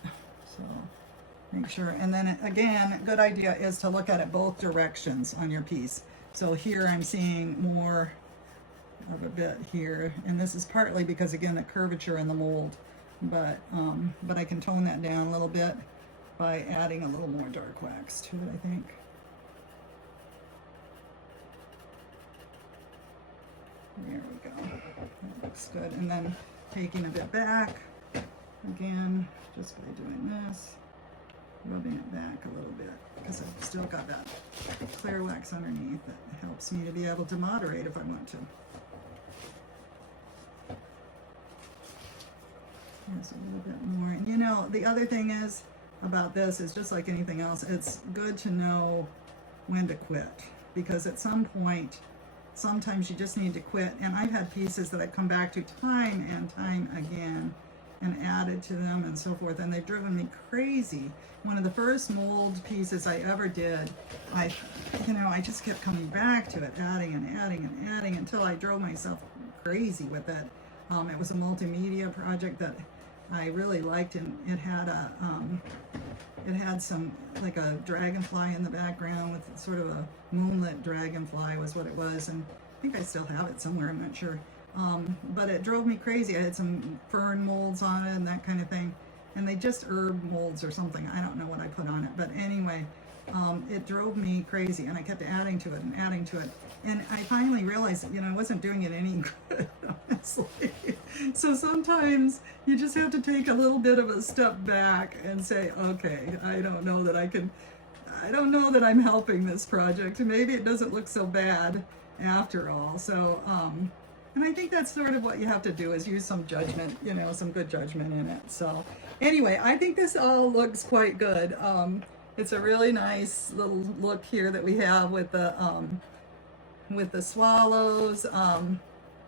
So make sure. And then again, a good idea is to look at it both directions on your piece. So here I'm seeing more of a bit here, and this is partly because again the curvature in the mold, but I can tone that down a little bit by adding a little more dark wax to it, I think. There we go. That looks good. And then taking a bit back, again, just by doing this, rubbing it back a little bit, because I've still got that clear wax underneath that helps me to be able to moderate if I want to. There's a little bit more. And you know, the other thing is about this is just like anything else, it's good to know when to quit, because at some point sometimes you just need to quit. And I've had pieces that I've come back to time and time again and added to them and so forth, and they've driven me crazy. One of the first mold pieces I ever did, I just kept coming back to it, adding and adding and adding until I drove myself crazy with it. It was a multimedia project that I really liked, and it had some, like a dragonfly in the background with sort of a moonlit dragonfly was what it was, and I think I still have it somewhere, I'm not sure. But it drove me crazy. I had some fern molds on it and that kind of thing, and they just herb molds or something. I don't know what I put on it, but anyway, it drove me crazy, and I kept adding to it and adding to it. And I finally realized that, I wasn't doing it any good, honestly. So sometimes you just have to take a little bit of a step back and say, okay, I don't know that I'm helping this project. Maybe it doesn't look so bad after all. So, and I think that's sort of what you have to do, is use some judgment, some good judgment in it. So anyway, I think this all looks quite good. It's a really nice little look here that we have with the swallows.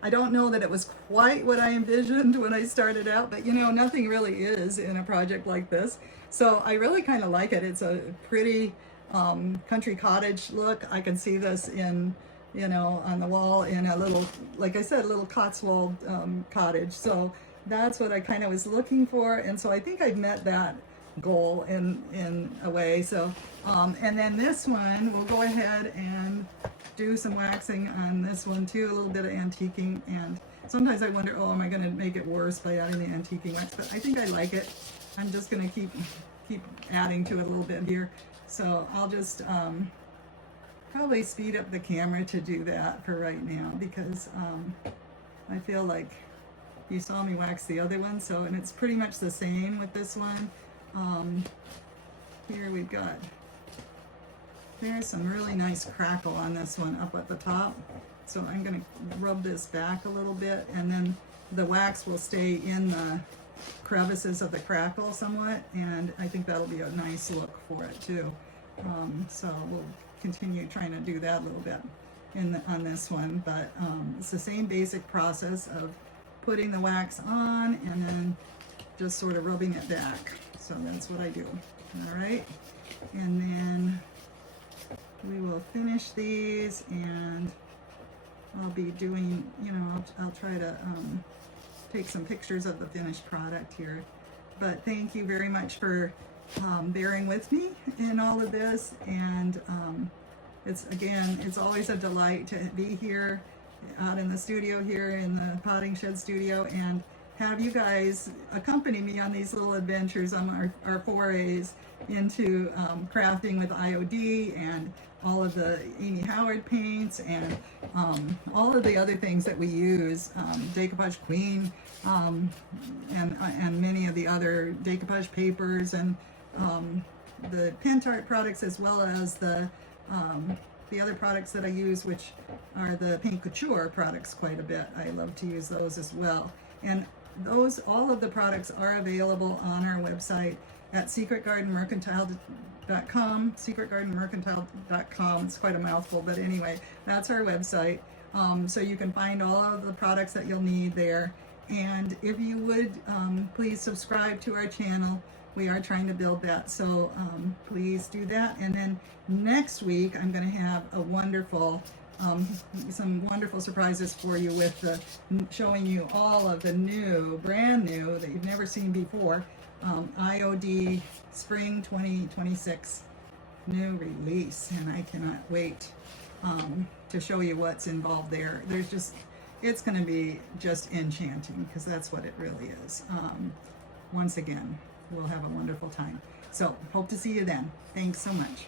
I don't know that it was quite what I envisioned when I started out, but nothing really is in a project like this. So I really kind of like it. It's a pretty country cottage look. I can see this in, on the wall in a little, like I said, a little Cotswold cottage. So that's what I kind of was looking for. And so I think I've met that goal in a way. So, and then this one, we'll go ahead and do some waxing on this one too, a little bit of antiquing, and sometimes I wonder, am I going to make it worse by adding the antiquing wax? But I think I like it. I'm just going to keep adding to it a little bit here. So I'll just probably speed up the camera to do that for right now, because I feel like you saw me wax the other one, so, and it's pretty much the same with this one. Here we've got, there's some really nice crackle on this one up at the top. So I'm going to rub this back a little bit, and then the wax will stay in the crevices of the crackle somewhat, and I think that'll be a nice look for it too. So we'll continue trying to do that a little bit on this one, but it's the same basic process of putting the wax on and then just sort of rubbing it back. So that's what I do. All right, and then we will finish these, and I'll be doing, I'll try to take some pictures of the finished product here. But thank you very much for bearing with me in all of this, and it's always a delight to be here out in the studio here in the Potting Shed studio, and have you guys accompany me on these little adventures on our forays into crafting with IOD and all of the Amy Howard paints and all of the other things that we use, decoupage queen, and many of the other decoupage papers, and the Pentart products, as well as the other products that I use, which are the paint couture products quite a bit. I love to use those as well. And all of the products are available on our website at secretgardenmercantile.com. Secretgardenmercantile.com. It's quite a mouthful, but anyway, that's our website. So you can find all of the products that you'll need there. And if you would, please subscribe to our channel. We are trying to build that, so please do that. And then next week, I'm going to have a wonderful, some wonderful surprises for you with showing you all of the new, brand new, that you've never seen before, IOD Spring 2026 new release. And I cannot wait to show you what's involved there. It's going to be just enchanting, because that's what it really is. Once again, we'll have a wonderful time. So hope to see you then. Thanks so much.